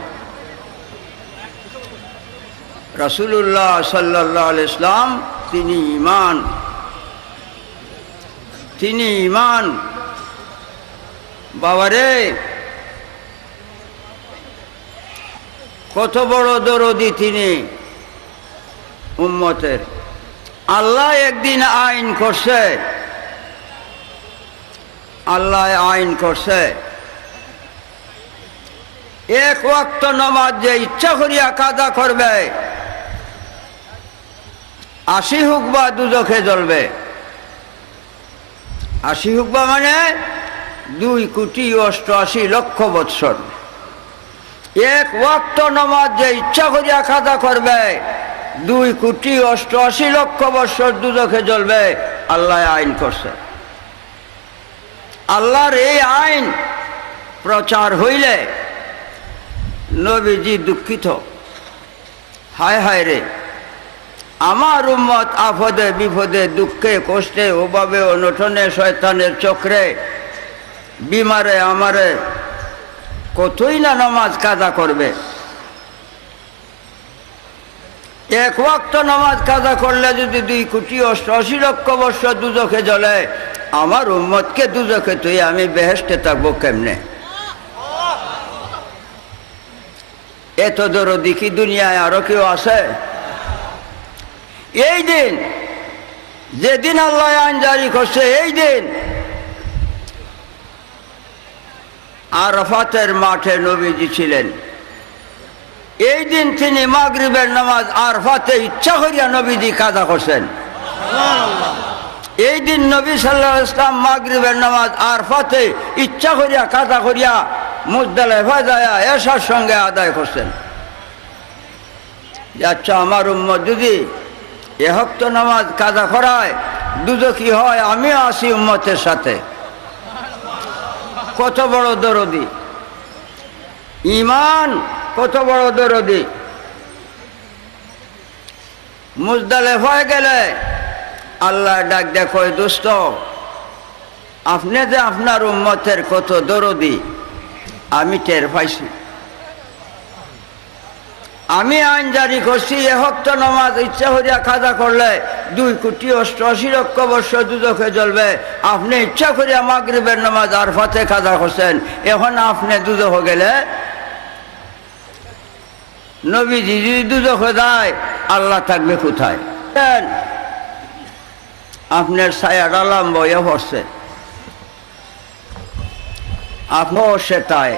রাসূলুল্লাহ সাল্লাল্লাহু আলাইহি ওয়াসাল্লাম তিনি ঈমান, তিনি ঈমান। বাবারে কত বড় দরদি তিনি উম্মতের। আল্লাহ একদিন আইন করছে, আল্লাহ আইন করছে এক ওয়াক্ত নামাজ যে ইচ্ছা করিয়া কাজা করবে 80 হুকবা দুজখে জ্বলবে। 80 হুকবা মানে 2,88,00,000 বৎসর। এক ওয়াক্ত নামাজ যে ইচ্ছা করিয়া কাজা করবে 2,88,00,000 বৎসর দুজখে জ্বলবে। আল্লাহ আইন করছে। আল্লাহর এই আইন প্রচার হইলে নবীজি দুঃখিত, হায় হায় রে, আমার উম্মত আফদে বিপদে দুঃখে কষ্টে অভাবে অনটনে শয়তানের চক্রে বিমারে আমারে কতই না নামাজ কাজা করবে। এক ওয়াক্ত নামাজ কাজা করলে যদি 2,88,00,000 বৎসর দুজখে জ্বলে, আমার উম্মতকে দুজখে তুই আমি বেহেশতে থাকবো কেমনে? এত দরদি কি দুনিয়ায় আরো কেউ আছে? এই দিন যেদিন আল্লাহ আইন জারি করছে, এই দিন আরাফাতের মাঠে নবীজি ছিলেন। এই দিন তিনি মাগরিবের নামাজ আরাফাতে ইচ্ছা করিয়া নবীজি কাজা করছেন। এই দিন নবী সাল্লাল্লাহু আলাইহি ওয়াসাল্লাম মাগরিবের নামাজ আরাফাতে ইচ্ছা করিয়া কাজা করিয়া মুজদালিফায় যায় এশার সঙ্গে আদায় করছেন। আচ্ছা, আমার উম্মত যদি এহক্ত নামাজ কাজা করায় দুজখী হয়, আমিও আসি উম্মতের সাথে। কত বড় দরদি ঈমান, কত বড় দরদি। মুজদালিফায় গেলে আল্লাহ ডাক দেখো, দোস্ত আপনি যে আপনার উম্মতের কত দরদি আমি টের পাইছি। আমি আইন জারি করছি, এহক্ত নামাজ ইচ্ছা করিয়া কাজা করলে 2,88,00,000 বৎসর দুজখে জ্বলবে। আপনি ইচ্ছা করিয়া মাগরিবের নামাজ আরাফাতে কাজা করছেন, এখন আপনি দুজখ গেলে নবীজি যদি দুজখে যায়, আল্লাহ থাকবে কোথায়? আপনার ছায়াটা লম্বইয়া পড়ছে, আপনিও সেটায়,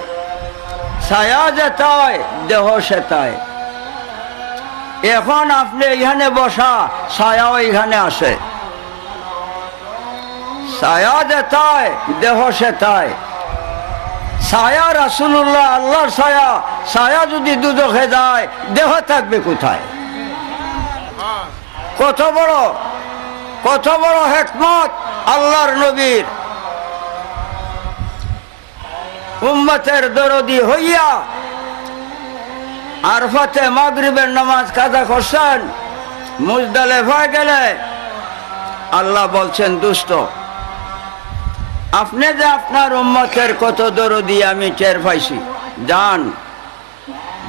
ছায়া যেটায় দেহ সেটায়। এখন আপনি এখানে বসা, ছায়াও এখানে আসে। ছায়া যে তাই, দেহ সে তাই। ছায়া রাসূলুল্লাহ, আল্লাহর ছায়া। ছায়া যদি দুজখে যায়, দেহ থাকবে কোথায়? কত বড় হিকমত আল্লাহর নবীর। উম্মতের দরদি হইয়া আরফাতে মাগরিবের নামাজ কাজা করছেন। মুজদালিফায় গেলে আল্লাহ বলছেন, দুষ্ট, আপনি যে আপনার উম্মতের কত দরদি আমি টের পাইছি।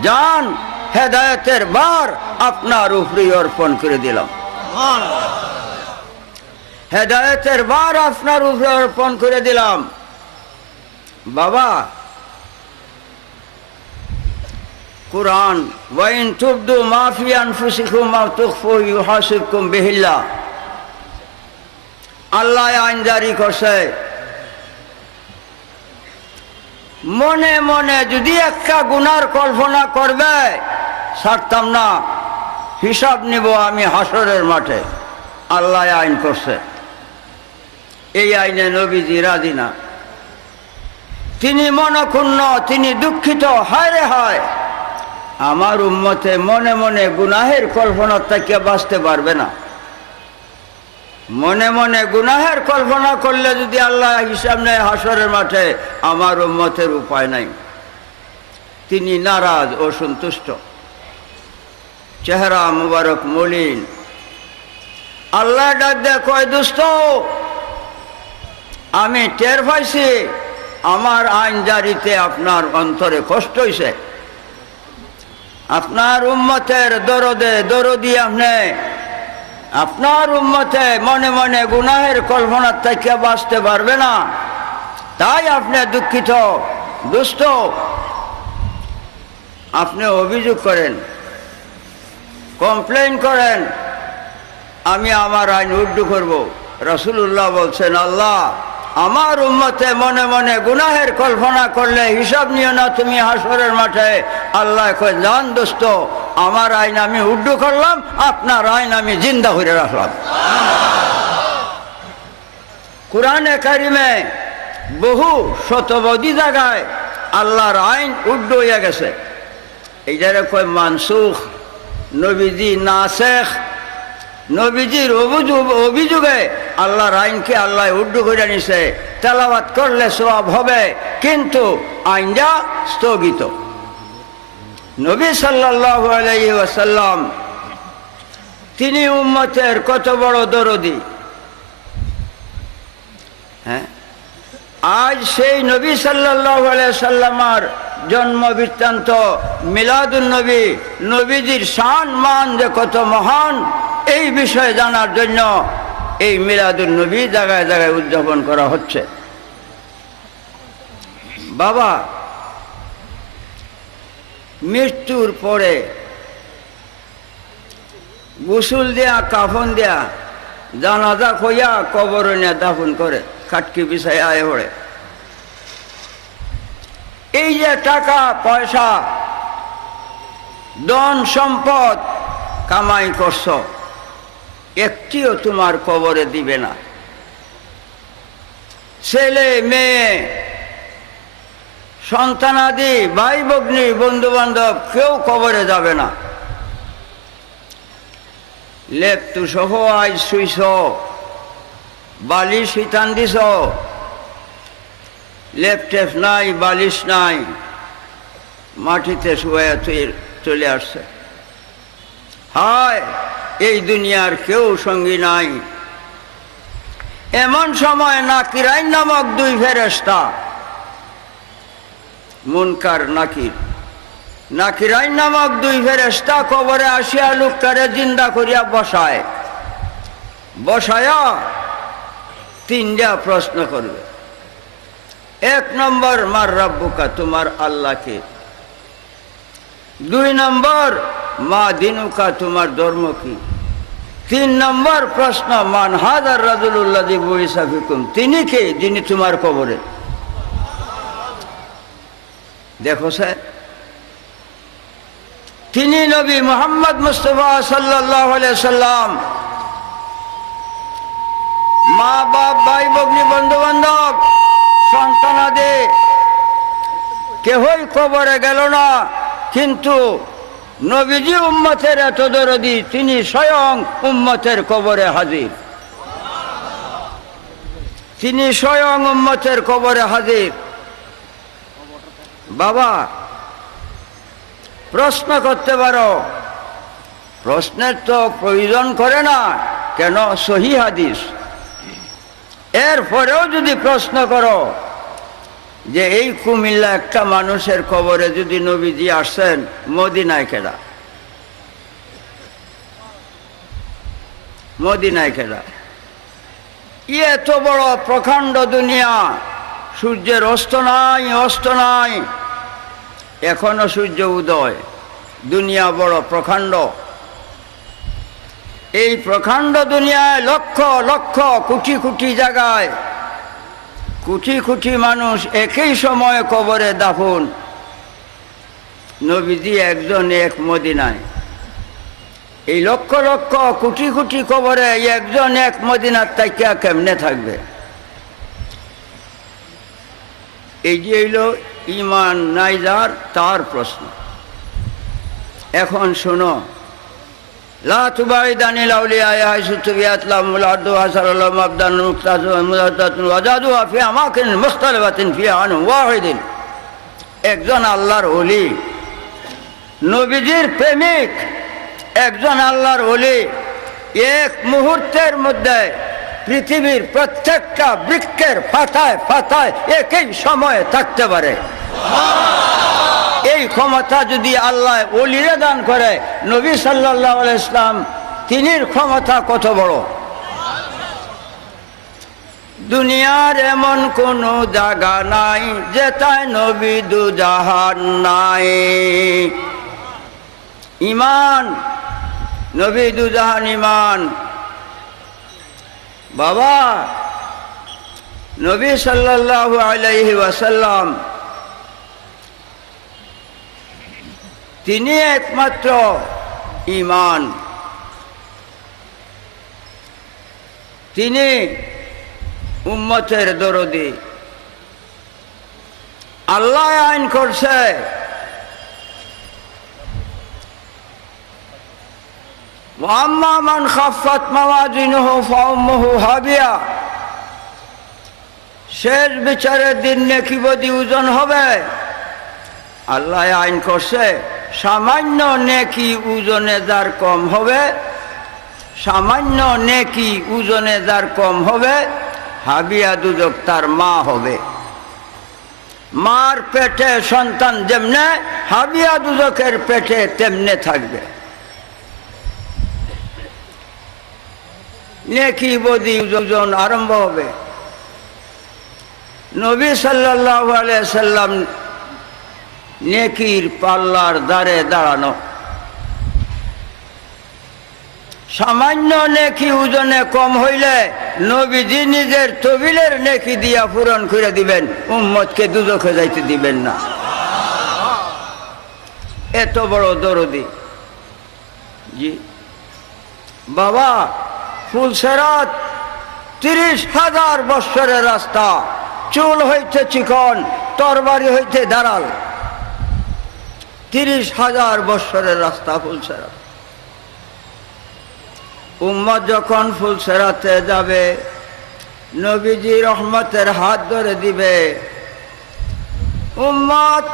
যান, হেদায়েতের বার আপনার উপরে অর্পণ করে দিলাম। হেদায়েতের বার আপনার উপরে অর্পণ করে দিলাম। বাবা, কুরআন, ওয়াইন তুবদু মা ফি আনফুসিকুম আও তুখফুহু ইউহাসিবকুম বিহিল্লাহ। আল্লাহ আইন জারি করছে, মনে মনে যদি একটা গুনার কল্পনা করবে, ছাড়তাম না, হিসাব নিব আমি হাসরের মাঠে। আল্লাহ আইন করছে। এই আইনে নবীজি রাজি না। তিনি মনক্ষুণ্ণ, তিনি দুঃখিত। হায় রে হায়, আমার উম্মতে মনে মনে গুনাহের কল্পনা থেকে বাঁচতে পারবে না। মনে মনে গুনাহের কল্পনা করলে যদি আল্লাহ হিসাব নেয় হাসরের মাঠে, আমার উম্মতের উপায় নাই। তিনি নারাজ, অসন্তুষ্ট, চেহারা মুবারক মলিন। আল্লাহ ডাক দেয়, কয় দুষ্ট, আমি টের পাইছি আমার আইন জারিতে আপনার অন্তরে কষ্ট হইছে। আপনার উম্মতের দরদি আপনি, আপনার উম্মতে মনে মনে গুনাহের কল্পনার থেকে বাঁচতে পারবে না, তাই আপনি দুঃখিত, দুষ্ট। আপনি অভিযোগ করেন, কমপ্লেন করেন, আমি আমার আইন উড্ডু করব। রাসূলুল্লাহ বলছেন, আল্লাহ আমার উম্মতে মনে মনে গুনাহের কল্পনা করলে হিসাব নিও না তুমি হাসরের মাঠে। আল্লাহ কয়, জান দোস্ত, আমার আইন আমি উড্ডু করলাম, আপনার আইন আমি জিন্দা করে রাখলাম। কুরআনে কারিমে বহু শতবধি জায়গায় আল্লাহর আইন উড্ডু হয়ে গেছে। এইটারে কয় মানসুখ। নবীজি নাসেখ। নবীজির অভিযোগে আল্লাহর আইনকে আল্লাহ উড্ডু করে নিছে। তেলাওয়াত করলে সওয়াব হবে, কিন্তু আইনটা স্থগিত। নবী সাল্লাল্লাহু আলাইহি ওয়াসাল্লাম, তিনি উম্মতের কত বড় দরদি। হ্যাঁ, আজ সেই নবী সাল্লাল্লাহু আলাইহি সাল্লামার জন্ম বৃত্তান্ত, মিলাদুন নবী, নবীজির শান মান যে কত মহান, এই বিষয়ে জানার জন্য এই মিলাদুন নবী জায়গায় জায়গায় উদযাপন করা হচ্ছে। বাবা, মৃত্যুর পরে গোসল দেয়া, কাফন দেয়া, জানাজা কইয়া কবরে নিয়ে দাফন করে, খাটকি বিছায় আয় পড়ে। এই যে টাকা পয়সা, ধন সম্পদ কামাই করছ, একটিও তোমার কবরে দিবে না। ছেলে মেয়ে সন্তানাদি, ভাই ভগ্নী, বন্ধু বান্ধব কেউ কবরে যাবে না। লেপ তু সহ আজ শুইছ, বালিশ হিতান দিছ, লেপ টেপ নাই, বালিশ নাই, মাটিতে শুয়ে চলে আসছে। হায়, এই দুনিয়ার কেউ সঙ্গী নাই। এমন সময় নাকিরাইন নামক দুই ফেরেশতা, মুনকার নাকির, নাকিরাইন নামক দুই ফেরেশতা কবরে আসিয়া লোকটারে জিন্দা করিয়া বসায়া তিনটা প্রশ্ন করবে। এক নম্বর, মার রাব্বুকা, তোমার আল্লাহকে। দুই নম্বর, মা দিনুকা, তোমার ধর্ম কি। তিন নম্বর প্রশ্ন, মান হাদার রাজুলুল্লাযী বুইসা ফিকুম, তিনি কে, যিনি তোমার কবরে। দেখো স্যার, তিনি নবী মুহাম্মদ মুস্তাফা সাল্লাল্লাহু আলাইহি সাল্লাম। মা বাপ ভাই ভগ্নী বন্ধু বান্ধব সন্তানাদি কেহই কবরে গেল না, কিন্তু নবীজি উম্মতের এত দরদি, তিনি স্বয়ং উম্মতের কবরে হাজির। তিনি স্বয়ং উম্মতের কবরে হাজির। বাবা, প্রশ্ন করতে পারো, প্রশ্নের তো প্রয়োজন করে না, কেন? সহিহ হাদিস। এরপরেও যদি প্রশ্ন করো যে এই কুমিল্লা একটা মানুষের কবরে যদি নবীজি আসছেন, মদিনায় কেডা? মদিনায় কেডা? এত বড় প্রকাণ্ড দুনিয়া, সূর্যের অস্ত নাই, অস্ত নাই, এখনো সূর্য উদয়। দুনিয়া বড় প্রকাণ্ড। এই প্রকাণ্ড দুনিয়ায় লক্ষ লক্ষ কোটি কোটি জায়গায় কোটি কোটি মানুষ একই সময়ে কবরে দাফন। নবীজি একজন এক মদিনায়। এই লক্ষ লক্ষ কোটি কোটি কবরে একজন এক মদিনার তাকিয়া কেমনে থাকবে? এই যে হইল ইমান নাই যার, তার প্রশ্ন। এখন শোনো, লা তুবাইদানিল আউলিয়া হাইসু তুবিয়াত লাহুমুল আরদু হাসারাল্লাহু মাবদান মুক্তাসুন মুদাতাতুন ওয়াজাদুহা ফি আমাকিন মুখতালিফাতিন ফি আন ওয়াহিদিন। একজন আল্লাহর ওলি, নবীজির প্রেমিক, একজন আল্লাহর ওলি এক মুহূর্তের মধ্যে পৃথিবীর প্রত্যেকটা বৃক্ষের পাতায় পাতায় একই সময়ে থাকতে পারে। এই ক্ষমতা যদি আল্লাহ ওলিরে দান করে, নবী সাল্লাল্লাহু আলাইহি ইসলাম তিনির ক্ষমতা কত বড়! দুনিয়ার এমন কোন জায়গা নাই যেটায় নবী দু জাহান নাই। ইমান, নবী দু জাহান ইমান। বাবা, নবী সাল্লাল্লাহু আলাইহি ওয়াসাল্লাম তিনি একমাত্র ইমান। তিনি উম্মতের দরদি। আল্লাহ আইন করছে, ওয়াম্মা মান খাফফাত মাওয়াজিনুহু ফাউম্মুহু হাবিয়া। শেষ বিচারের দিন নেকি বদি ওজন হবে। আল্লাহ আইন করছে, সামান্য নেকি ওজনে যার কম হবে, সামান্য নেকি ওজনে যার কম হবে, হাবিয়া দুজক তার মা হবে। মার পেটে সন্তান যেমনে, হাবিয়া দুজকের পেটে তেমনে থাকবে। নেকি বদি ওজন আরম্ভ হবে। নবী সাল্লাল্লাহু আলাইহি সাল্লাম নেকির পাল্লার দ্বারে দাঁড়ানো। সামান্য নেকি ওজনে কম হইলে নবীজি নিজের তবিলের নেকি দিয়া পূরণ করে দিবেন, উম্মতকে দুজখে যাইতে দিবেন না। এত বড় দরদি। জি বাবা, ফুলসেরাত 30,000 বৎসরের রাস্তা। চুল হইতে চিকন, তরবারি হইতে ধারাল। 30,000 বৎসরের রাস্তা ফুলসেরাত। উম্মত যখন ফুলসেরাতে যাবে, নবীজি রহমতের হাত ধরে দিবে। উম্মত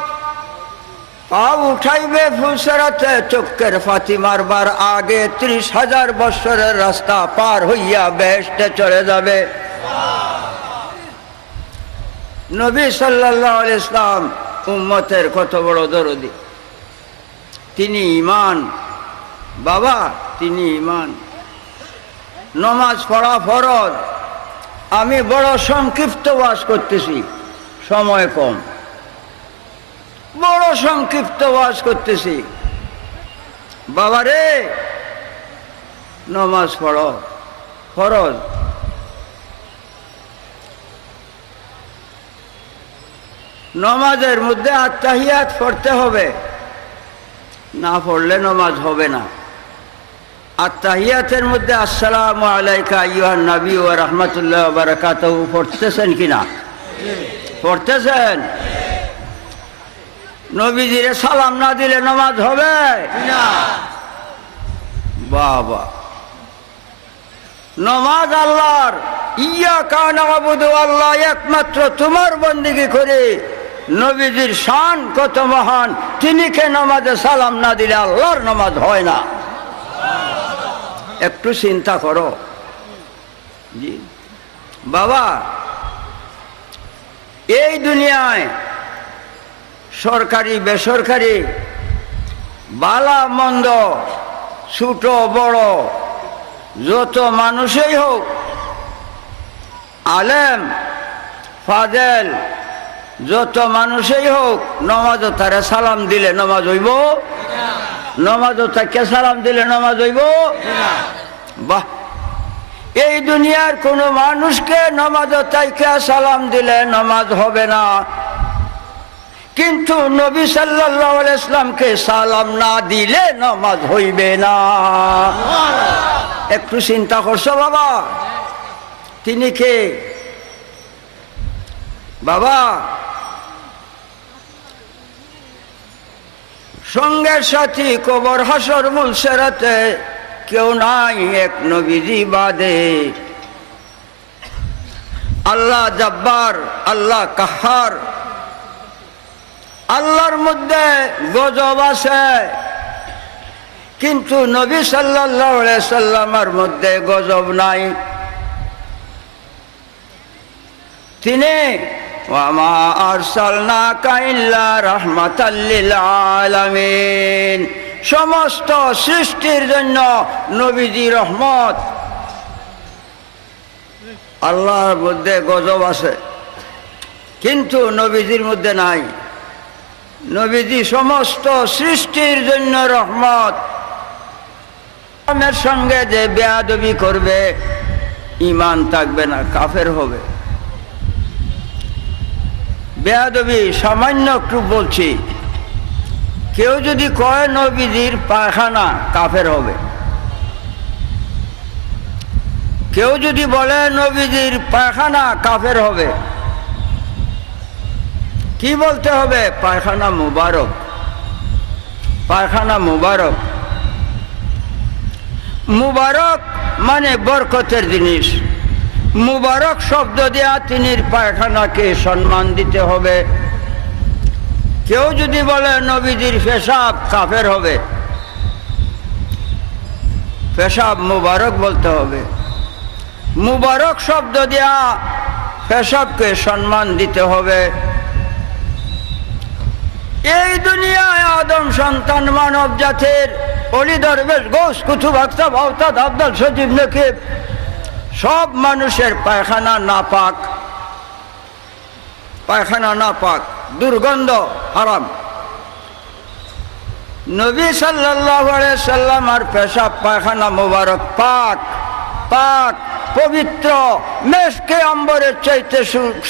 পা উঠাইবে ফুলসেরাতে, চক্কের ফাতি মারবার আগে 30,000 বৎসরের রাস্তা পার হইয়া বেহেশতে চলে যাবে। নবী সাল্লাল্লাহু আলাইহি ইসলাম উম্মতের কত বড় দরদি। তিনি ইমান। বাবা, তিনি ইমান। নমাজ পড়া ফরজ। আমি বড় সংক্ষিপ্ত ওয়াজ করতেছি, সময় কম, বড় সংক্ষিপ্ত ওয়াজ করতেছি। বাবারে, নমাজ পড়ো, ফরজ। নমাজের মধ্যে আত্তাহিয়াত পড়তে হবে, না পড়লে নমাজ হবে না। আত্তাহিয়াতের মধ্যে আসসালামু আলাইকা আইয়ুহান নবী ওয়া রাহমাতুল্লাহি ওয়া বারাকাতুহু পড়তেছেন কিনা? পড়তেছেন? নবীজিরে সালাম না দিলে নামাজ হবে না। বাবা, নামাজ আল্লাহর, ইয়াকা না'বুদু, আল্লাহ একমাত্র তোমার বন্দেগী করে। নবীজির শান কত মহান, তিনিকে নামাজে সালাম না দিলে আল্লাহর নামাজ হয় না। একটু চিন্তা করো। জি বাবা, এই দুনিয়ায় সরকারি বেসরকারি বালা মন্দ ছোট বড় যত মানুষই হোক, আলেম ফাজেল যত মানুষই হোক, নমাজ তারে সালাম দিলে নমাজ হইব? নমাজ তাকে সালাম দিলে নমাজ হইব? বাহ, এই দুনিয়ার কোন মানুষকে নমাজ তাইকে সালাম দিলে নমাজ হবে না, কিন্তু নবী সাল্লাল্লাহু আলাইহি ওয়াসাল্লামকে সালাম না দিলে নামাজ হইবে না। একটু চিন্তা করছো বাবা? তিনি কে বাবা? সঙ্গের সাথী কবর হাসর মুলসেরাতে কেউ নাই এক নবীজি বাদে। আল্লাহ জব্বার, আল্লাহ কাহার, আল্লাহর মধ্যে গজব আছে, কিন্তু নবী সাল্লাল্লাহু আলাইহি সাল্লামের মধ্যে গজব নাই। তিনি ওয়ামা আরসালনাকা ইল্লা রাহমাতাল লিল আলামিন, সমস্ত সৃষ্টির জন্য নবীজি রহমত। আল্লাহর মধ্যে গজব আছে, কিন্তু নবীজির মধ্যে নাই। নবীজি সমস্ত সৃষ্টির জন্য রহমত। ইসলামের সঙ্গে যে বেয়াদবি করবে ঈমান থাকবে না, কাফের হবে। বেয়াদবি সামান্য একটু বলছি, কেউ যদি কয় নবীজির পায়খানা, কাফের হবে। কেউ যদি বলে নবীজির পায়খানা, কাফের হবে। কি বলতে হবে? পায়খানা মুবারক, পায়খানা মুবারক। মুবারক মানে বরকতের জিনিস। মুবারক শব্দ দেয়া তিনির পায়খানাকে সম্মান দিতে হবে। কেউ যদি বলে নবীজির পেশাব, কাফের হবে। পেশাব মুবারক বলতে হবে। মুবারক শব্দ দেয়া পেশাবকে সম্মান দিতে হবে। এই দুনিয়ায় আদম সন্তান মানব জাতির অলি দরবেশ গৌস কুতুব আকতাব আওতাদ আব্দুল সজীব নকিব সব মানুষের পায়খানা নাপাক, পায়খানা নাপাক, দুর্গন্ধ, হারাম। নবী সাল্লাল্লাহু আলাইহি সাল্লাম আর পেশাব পায়খানা মুবারক পাক, পাক, পবিত্র, মেশকে আম্বরের চাইতে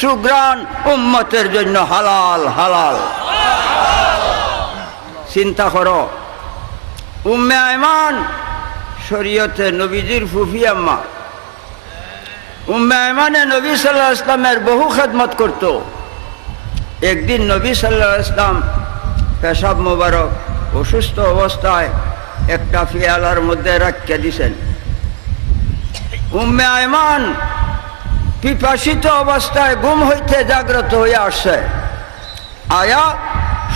সুগ্রাণ, উম্মতের জন্য হালাল, হালাল। চিন্তা করো, উম্মে আয়মান শরীয়তে নবীজির ফুফি আম্মা। উম্মে আয়মানে নবী সাল্লাল্লাহু আলাইহি ওয়াসাল্লামের বহু খেদমত করত। একদিন নবী সাল্লাল্লাহু আলাইহি ওয়াসাল্লাম পেশাব মোবারক অসুস্থ অবস্থায় একটা পেয়ালার মধ্যে রাখিয়ে দিছেন। উম্মে আয়মান পিপাসিত অবস্থায় ঘুম হইতে জাগ্রত হইয়া আসছে। আয়া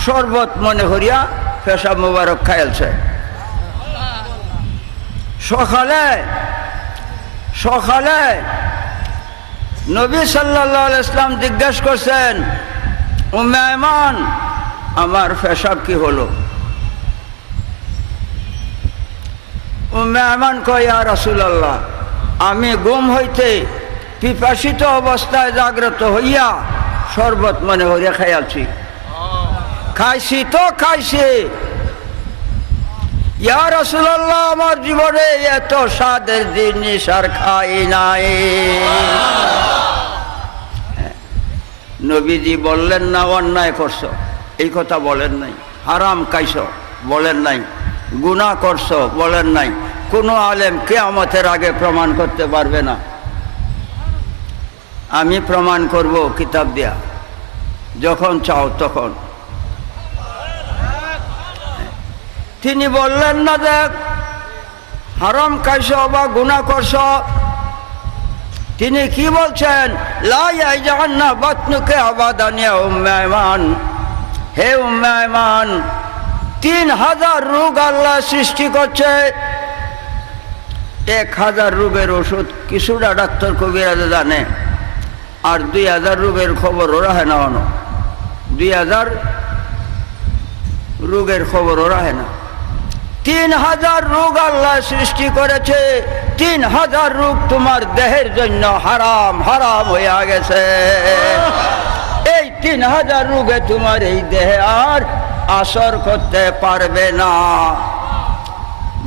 শরবত মনে করিয়া পেশাব মোবারক খাইলছে। সকালে সকালে নবী সাল্লাল্লাহু আলাইহি ওয়াসাল্লাম জিজ্ঞাসা করছেন, উম্মে আয়মান আমার পেশাব কি হলো? উম্মে আয়মান কয়, ইয়া রাসূলুল্লাহ, আমি ঘুম হইতে পিপাসিত অবস্থায় জাগ্রত হইয়া শরবত মনে হইয়া খাইয়াছি। খাইছি তো খাইছি, ইয়া রাসূলুল্লাহ আমার জীবনে এত স্বাদের জিনিস আর খাই নাই। নবীজি বললেন না অন্যায় করছো, এই কথা বলেন নাই। হারাম খাইছো বলেন নাই। গুনাহ করছো বলেন নাই। কোনো আলেম কিয়ামতের আগে প্রমাণ করতে পারবে না। আমি প্রমাণ করব কিতাব দিয়া, যখন চাও তখন। তিনি বললেন না যে হারাম খাইছ বা গুনাহ করছ, তিনি কি বলছেন? লা ইয়াজান্না বাতনুকে আবাদান ইয়া উম্মে আয়মান, হে উম্মে আয়মান, 3000 রোগ আল্লাহ সৃষ্টি করছে। 1000 রোগের ওষুধ কিছুটা ডাক্তার কবিরাজে জানে, আর 2000 রোগের খবর ওরা হয় না। 2000 রোগের খবর ওরা হয় না। 3000 রোগ আল্লাহ সৃষ্টি করেছে। 3000 রোগ তোমার দেহের জন্য হারাম হারাম হয়ে গেছে। এই 3000 রোগে তোমার এই দেহে আর আসর করতে পারবে না,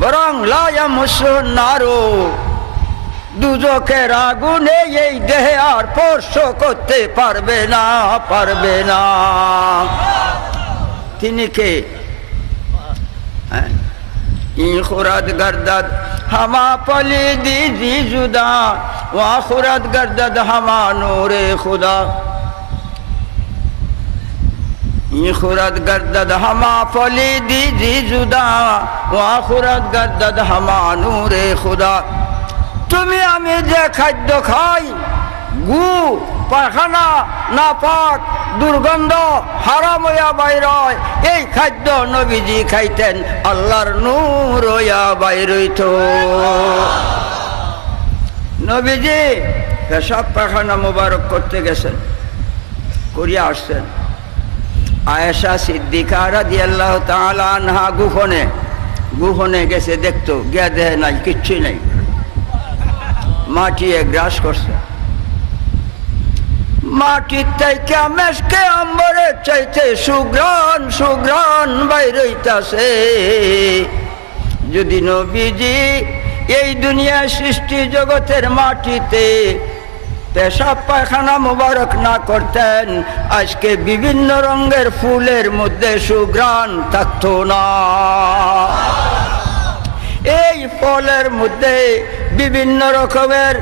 বরং লা ইয়ামুসুন নারু, দুজকের আগুনে এই দেহে আর স্পর্শ করতে পারবে না, পারবে না। তিনি কে? খুরাদ গর্দদ হামা পলি দি জুদা, ওয়া খুরাদ গর্দদ হামা নূরে খুদা। খুরাদ গর্দদ হামা পলি দি জুদা, ওয়া খুরাদ গর্দদ হামা নূরে খুদা। তুমি আমি যে খাদ্য খাই, গু, পায়খানা, নাপাক, দুর্গন্ধ, হারাম হইয়া বাইর হয়, এই খাদ্য নবীজি খাইতেন, আল্লাহর নূর হইয়া বাইর হইত। নবীজি পেশাব পায়খানা মোবারক করতে গেছেন, করিয়া আসছেন। আয়েশা সিদ্দিকা রাদিয়াল্লাহু তাআলা আনহা গুহনে গেছে, দেখতো, গিয়া দেহে নাই, কিচ্ছুই নাই, মাটি গ্রাস করছে। মাটির থেকে মেশকে আম্বরের চাইতে সুঘ্রাণ সুঘ্রাণ বাইর হইতাছে। যদি নবীজি এই দুনিয়া সৃষ্টি জগতের মাটিতে পেশাব পায়খানা মোবারক না করতেন, আজকে বিভিন্ন রঙের ফুলের মধ্যে সুঘ্রাণ থাকতো না। এই ফলের মধ্যে বিভিন্ন রকমের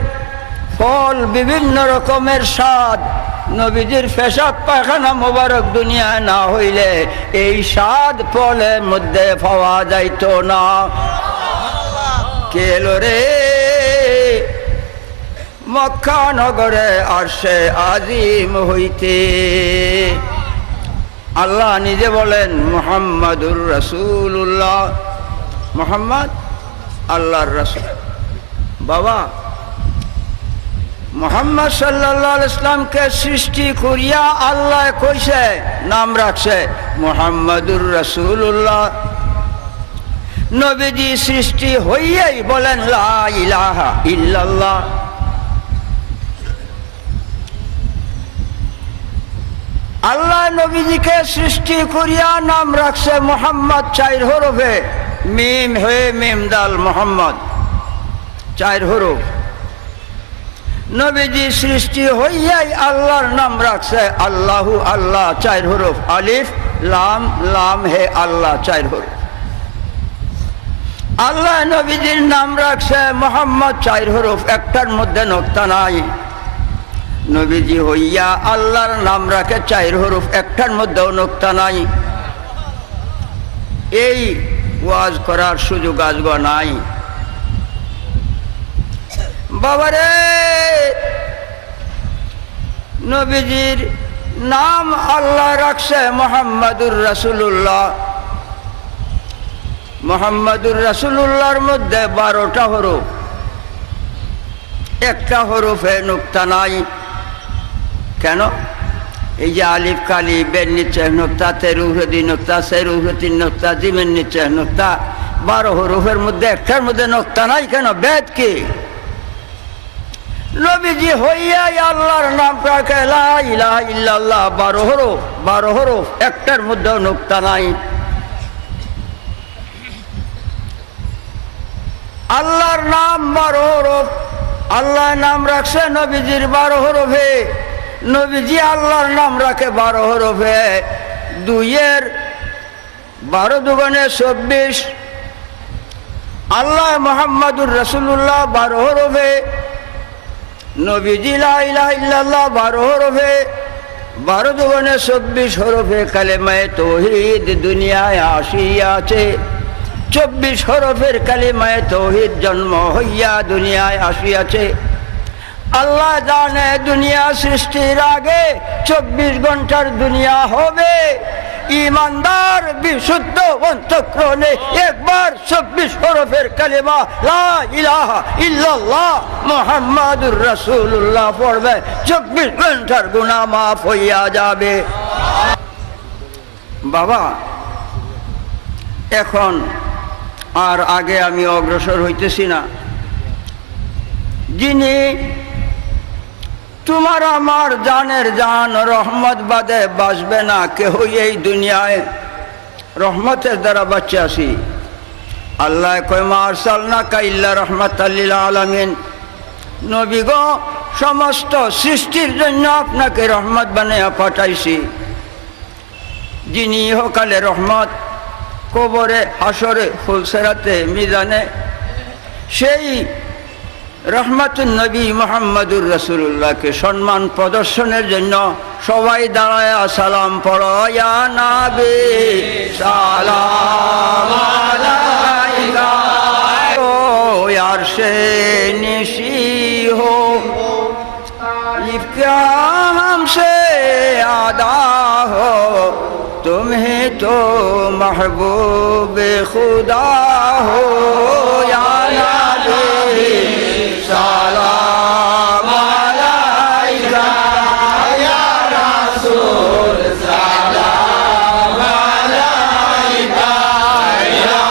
ফল, বিভিন্ন রকমের স্বাদ। নবীজির পেশাব পায়খানা মোবারক দুনিয়ায় না হইলে এই স্বাদ ফলের মধ্যে পাওয়া যাইত না। কেলো রে মক্কা নগরে আরশে আজিম হইতে, আল্লাহ নিজে বলেন মুহাম্মাদুর রাসূলুল্লাহ, মুহাম্মদ আল্লাহর রাসূল। বাবা, মুহাম্মদ সাল্লাল্লাহু আলাইহি ইসলামকে সৃষ্টি করিয়া আল্লাহ কইছে, নাম রাখছে মুহাম্মাদুর রাসূলুল্লাহ। নবীজি সৃষ্টি হইয়াই বলেন লা ইলাহা ইল্লাল্লাহ। আল্লাহ নবীজিকে সৃষ্টি করিয়া নাম রাখছে মুহাম্মদ, 4 হরফে, মিম হে মিম দাল মুহাম্মদ, 4 হরফ। নবীজি সৃষ্টি হইয়াই আল্লাহর নাম রাখছে আল্লাহু, আল্লাহ 4 হরফ, আলিফ লাম লাম হে আল্লাহ 4 হরফ। আল্লাহ নবীজির নাম রাখছে মুহাম্মদ, 4 হরফ, একটার মধ্যে নক্তা নাই। নবীজি হইয়া আল্লাহর নাম রাখে 4 হরফ, একটার মধ্যেও নক্তা নাই। এই ওয়াজ করার সুযোগ আজগো নাই। বাবারে, নবীজির নাম আল্লাহ রাখছে মুহাম্মাদুর রাসূলুল্লাহ। মুহাম্মাদুর রাসূলুল্লাহর মধ্যে 12টা হরফ, একটা হরফে নুক্তা নাই। কেন? এই যে আলিফ কালি, বের নিচে নুক্তা, তের উপরে 2 নুক্তা, সের উপরে 3 নুক্তা, জিমের নিচে নুক্তা, 12 হরফের মধ্যে একটার মধ্যে নুক্তা নাই। কেন? বেদ কি? নবীজি হইয়াই আল্লাহর নাম রাখে লা ইলাহা ইল্লাল্লাহ, 12 হরফ, 12 হরফ, একটার মধ্যেও নুক্তা নাই। আল্লাহর নাম 12 হরফ, আল্লাহ নাম রাখছে নবীজির 12 হরফে। নবীজি আল্লাহর নাম রাখে 12 হরফে। 2 এর 12 দুগুণে 24, আল্লাহ মুহাম্মাদুর রাসূলুল্লাহ 12 হরফে, নবীজি লা ইলাহা ইল্লাল্লাহ 12 হরফে, 12 দুগুণে 24 হরফে কালেমায়ে তাওহীদ দুনিয়ায় আসিয়াছে। 24 হরফের কালেমায়ে তাওহীদ জন্ম হইয়া দুনিয়ায় আসিয়াছে। আল্লাহ জানে দুনিয়া সৃষ্টির আগে 24 ঘন্টার দুনিয়া হবে। ইমানদার বিশুদ্ধ অন্তঃকরণে একবার 24 হরফের কালেমা লা ইলাহা ইল্লাল্লাহ মুহাম্মাদুর রাসূলুল্লাহ পড়বে, 24 ঘন্টার গুনাহ মাফ হইয়া যাবে। বাবা, এখন আর আগে আমি অগ্রসর হইতেছি না। যিনি তোমার আমার জানের জান, রহমত বাদে বাঁচবে না কেহ এই দুনিয়ায়, রহমতের দ্বারা বাঁচে আসি। আল্লাহ কয় মা আরসালনাকা ইল্লা রাহমাতাল লিল আলামিন, নবী গো সমস্ত সৃষ্টির জন্য আপনাকে রহমত বানিয়ে পাঠাইছি। যিনি ইহকালে রহমত, কবরে, হাসরে, ফুলসেরাতে, মিজানে, সেই রহমাতুন নবী মুহাম্মাদুর রাসূলুল্লাহকে সম্মান প্রদর্শনের জন্য সবাই দাঁড়ায় সালাম পড়ো। ইয়া নবী সালাম আলাইকা, ও আরশে নিশি হো ইফকা हमसे आदा हो, तुम्हें तो महबूब खुदा हो। या नबी सलाम अलैका, या रसूल सलाम अलैका, या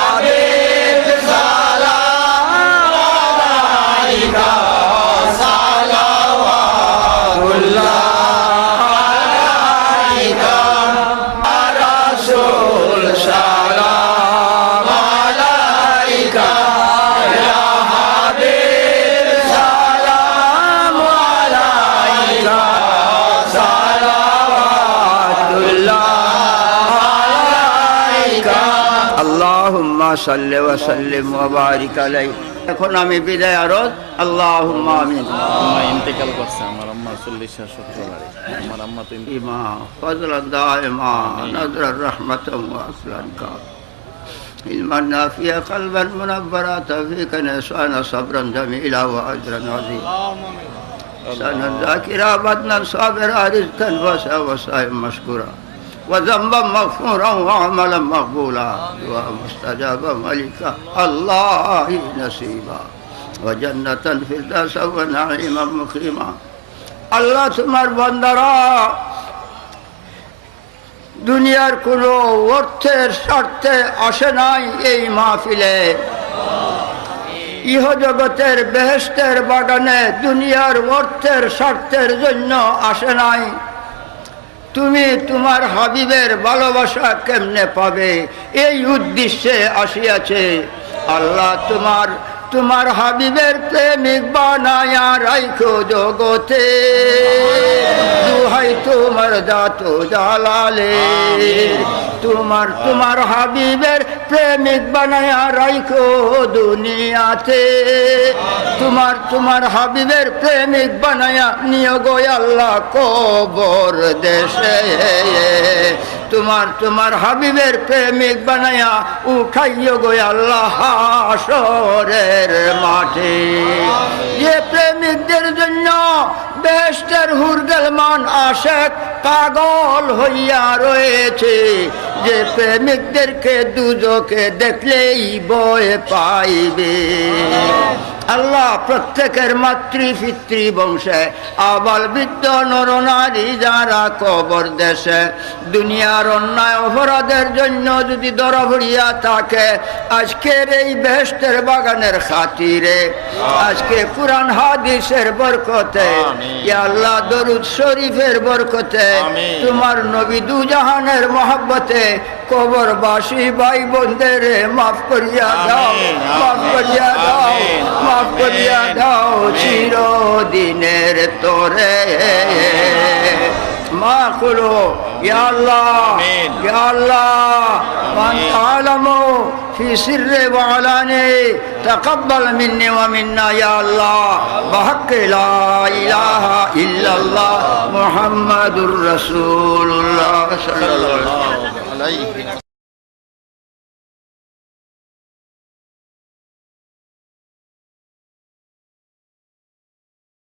हबीब सलाम अलैका, सलावतुल्लाह अलैका, या रसूल सलाम अलैका, या हबीब सलाम अलैका, सलावतुल्लाह अलैका। আল্লাহুম্মা সাল্লি ওয়া সাল্লিম ওয়া বারিক আলাইহি। এখন আমি বিদায় আরজ, আল্লাহুম্মা আমিন। আম্মা ইন্তেকাল করছে, আমার আম্মা 40-70 বারে। আমার আম্মা তো ইমা ফজলান দাইমা নজরার রাহমাতাম ওয়া আসলান কা ইলমান নাফিয়া কলবান মুনাব্বারাতা ফিকা নাসানা সাবরান জামিলা ওয়া আজরান আযীম। সানান যাকিরা বাদনান সাবিরা রিজকান ওয়াসা ওয়াসাইম মাশকুরা وذنبا مغفورا وعملا مقبولا ومستجابا ملكا الله نصيبا وجنة الفردوس ونعيما مقيما। আল্লাহ তোমার বান্দারা দুনিয়ার কোনো অর্থের স্বার্থে আসে নাই এই মাহফিলে, ইহ জগতের বেহেশতের বাগানে দুনিয়ার অর্থের স্বার্থের জন্য আসে নাই। তুমি তোমার হাবিবের ভালোবাসা কেমনে পাবে এই উদ্দেশ্যে আসিয়াছে। আল্লাহ তোমার হাবিবের প্রেমিক বানায়া রাইখো জগতে, দুহাই তোমার দাত জালালে। তোমার হাবিবের প্রেমিক বানায়া রাইখো দুনিয়াতে, তোমার হাবিবের প্রেমিক বানায়া নিয়ে গো আল্লাহ কবর দেশে। তোমার হাবিবের প্রেমিক বানায়া উঠাইও গো আল্লাহ হাসরের মাঠে। যে প্রেমিকদের জন্য বেহেশতের হুরগেলমান আশেক পাগল হইয়া রয়েছে, যে প্রেমিকদেরকে দুজকে দেখলেই ভয় পাইবে। আল্লাহ প্রত্যেকের মাতৃপিতৃ বংশে আবাল বৃদ্ধ নরনারী যারা কবর দেশে দুনিয়ার অন্যায় অপরাধের জন্য যদি দরভরিয়া থাকে, আজকের এই বেহেশতের বাগানের খাতিরে, আজকে কুরআন হাদিসের বরকতে, ইয়া আল্লাহ দরুদ শরীফের বরকতে, তোমার নবী দু জাহানের মহব্বতে কবরবাসী ভাই বোনদের মাফ করিয়া দাও, মাফ করিয়া দাও, মাফ করিয়া দাও চিরদিনের তোরে। মা কুলো ইয়া আল্লাহ, ইয়া আল্লাহ মান আলামু في سر وعلاني تقبل مني ومنا يا الله بحق لا إله إلا الله محمد رسول الله صلى الله عليه وسلم.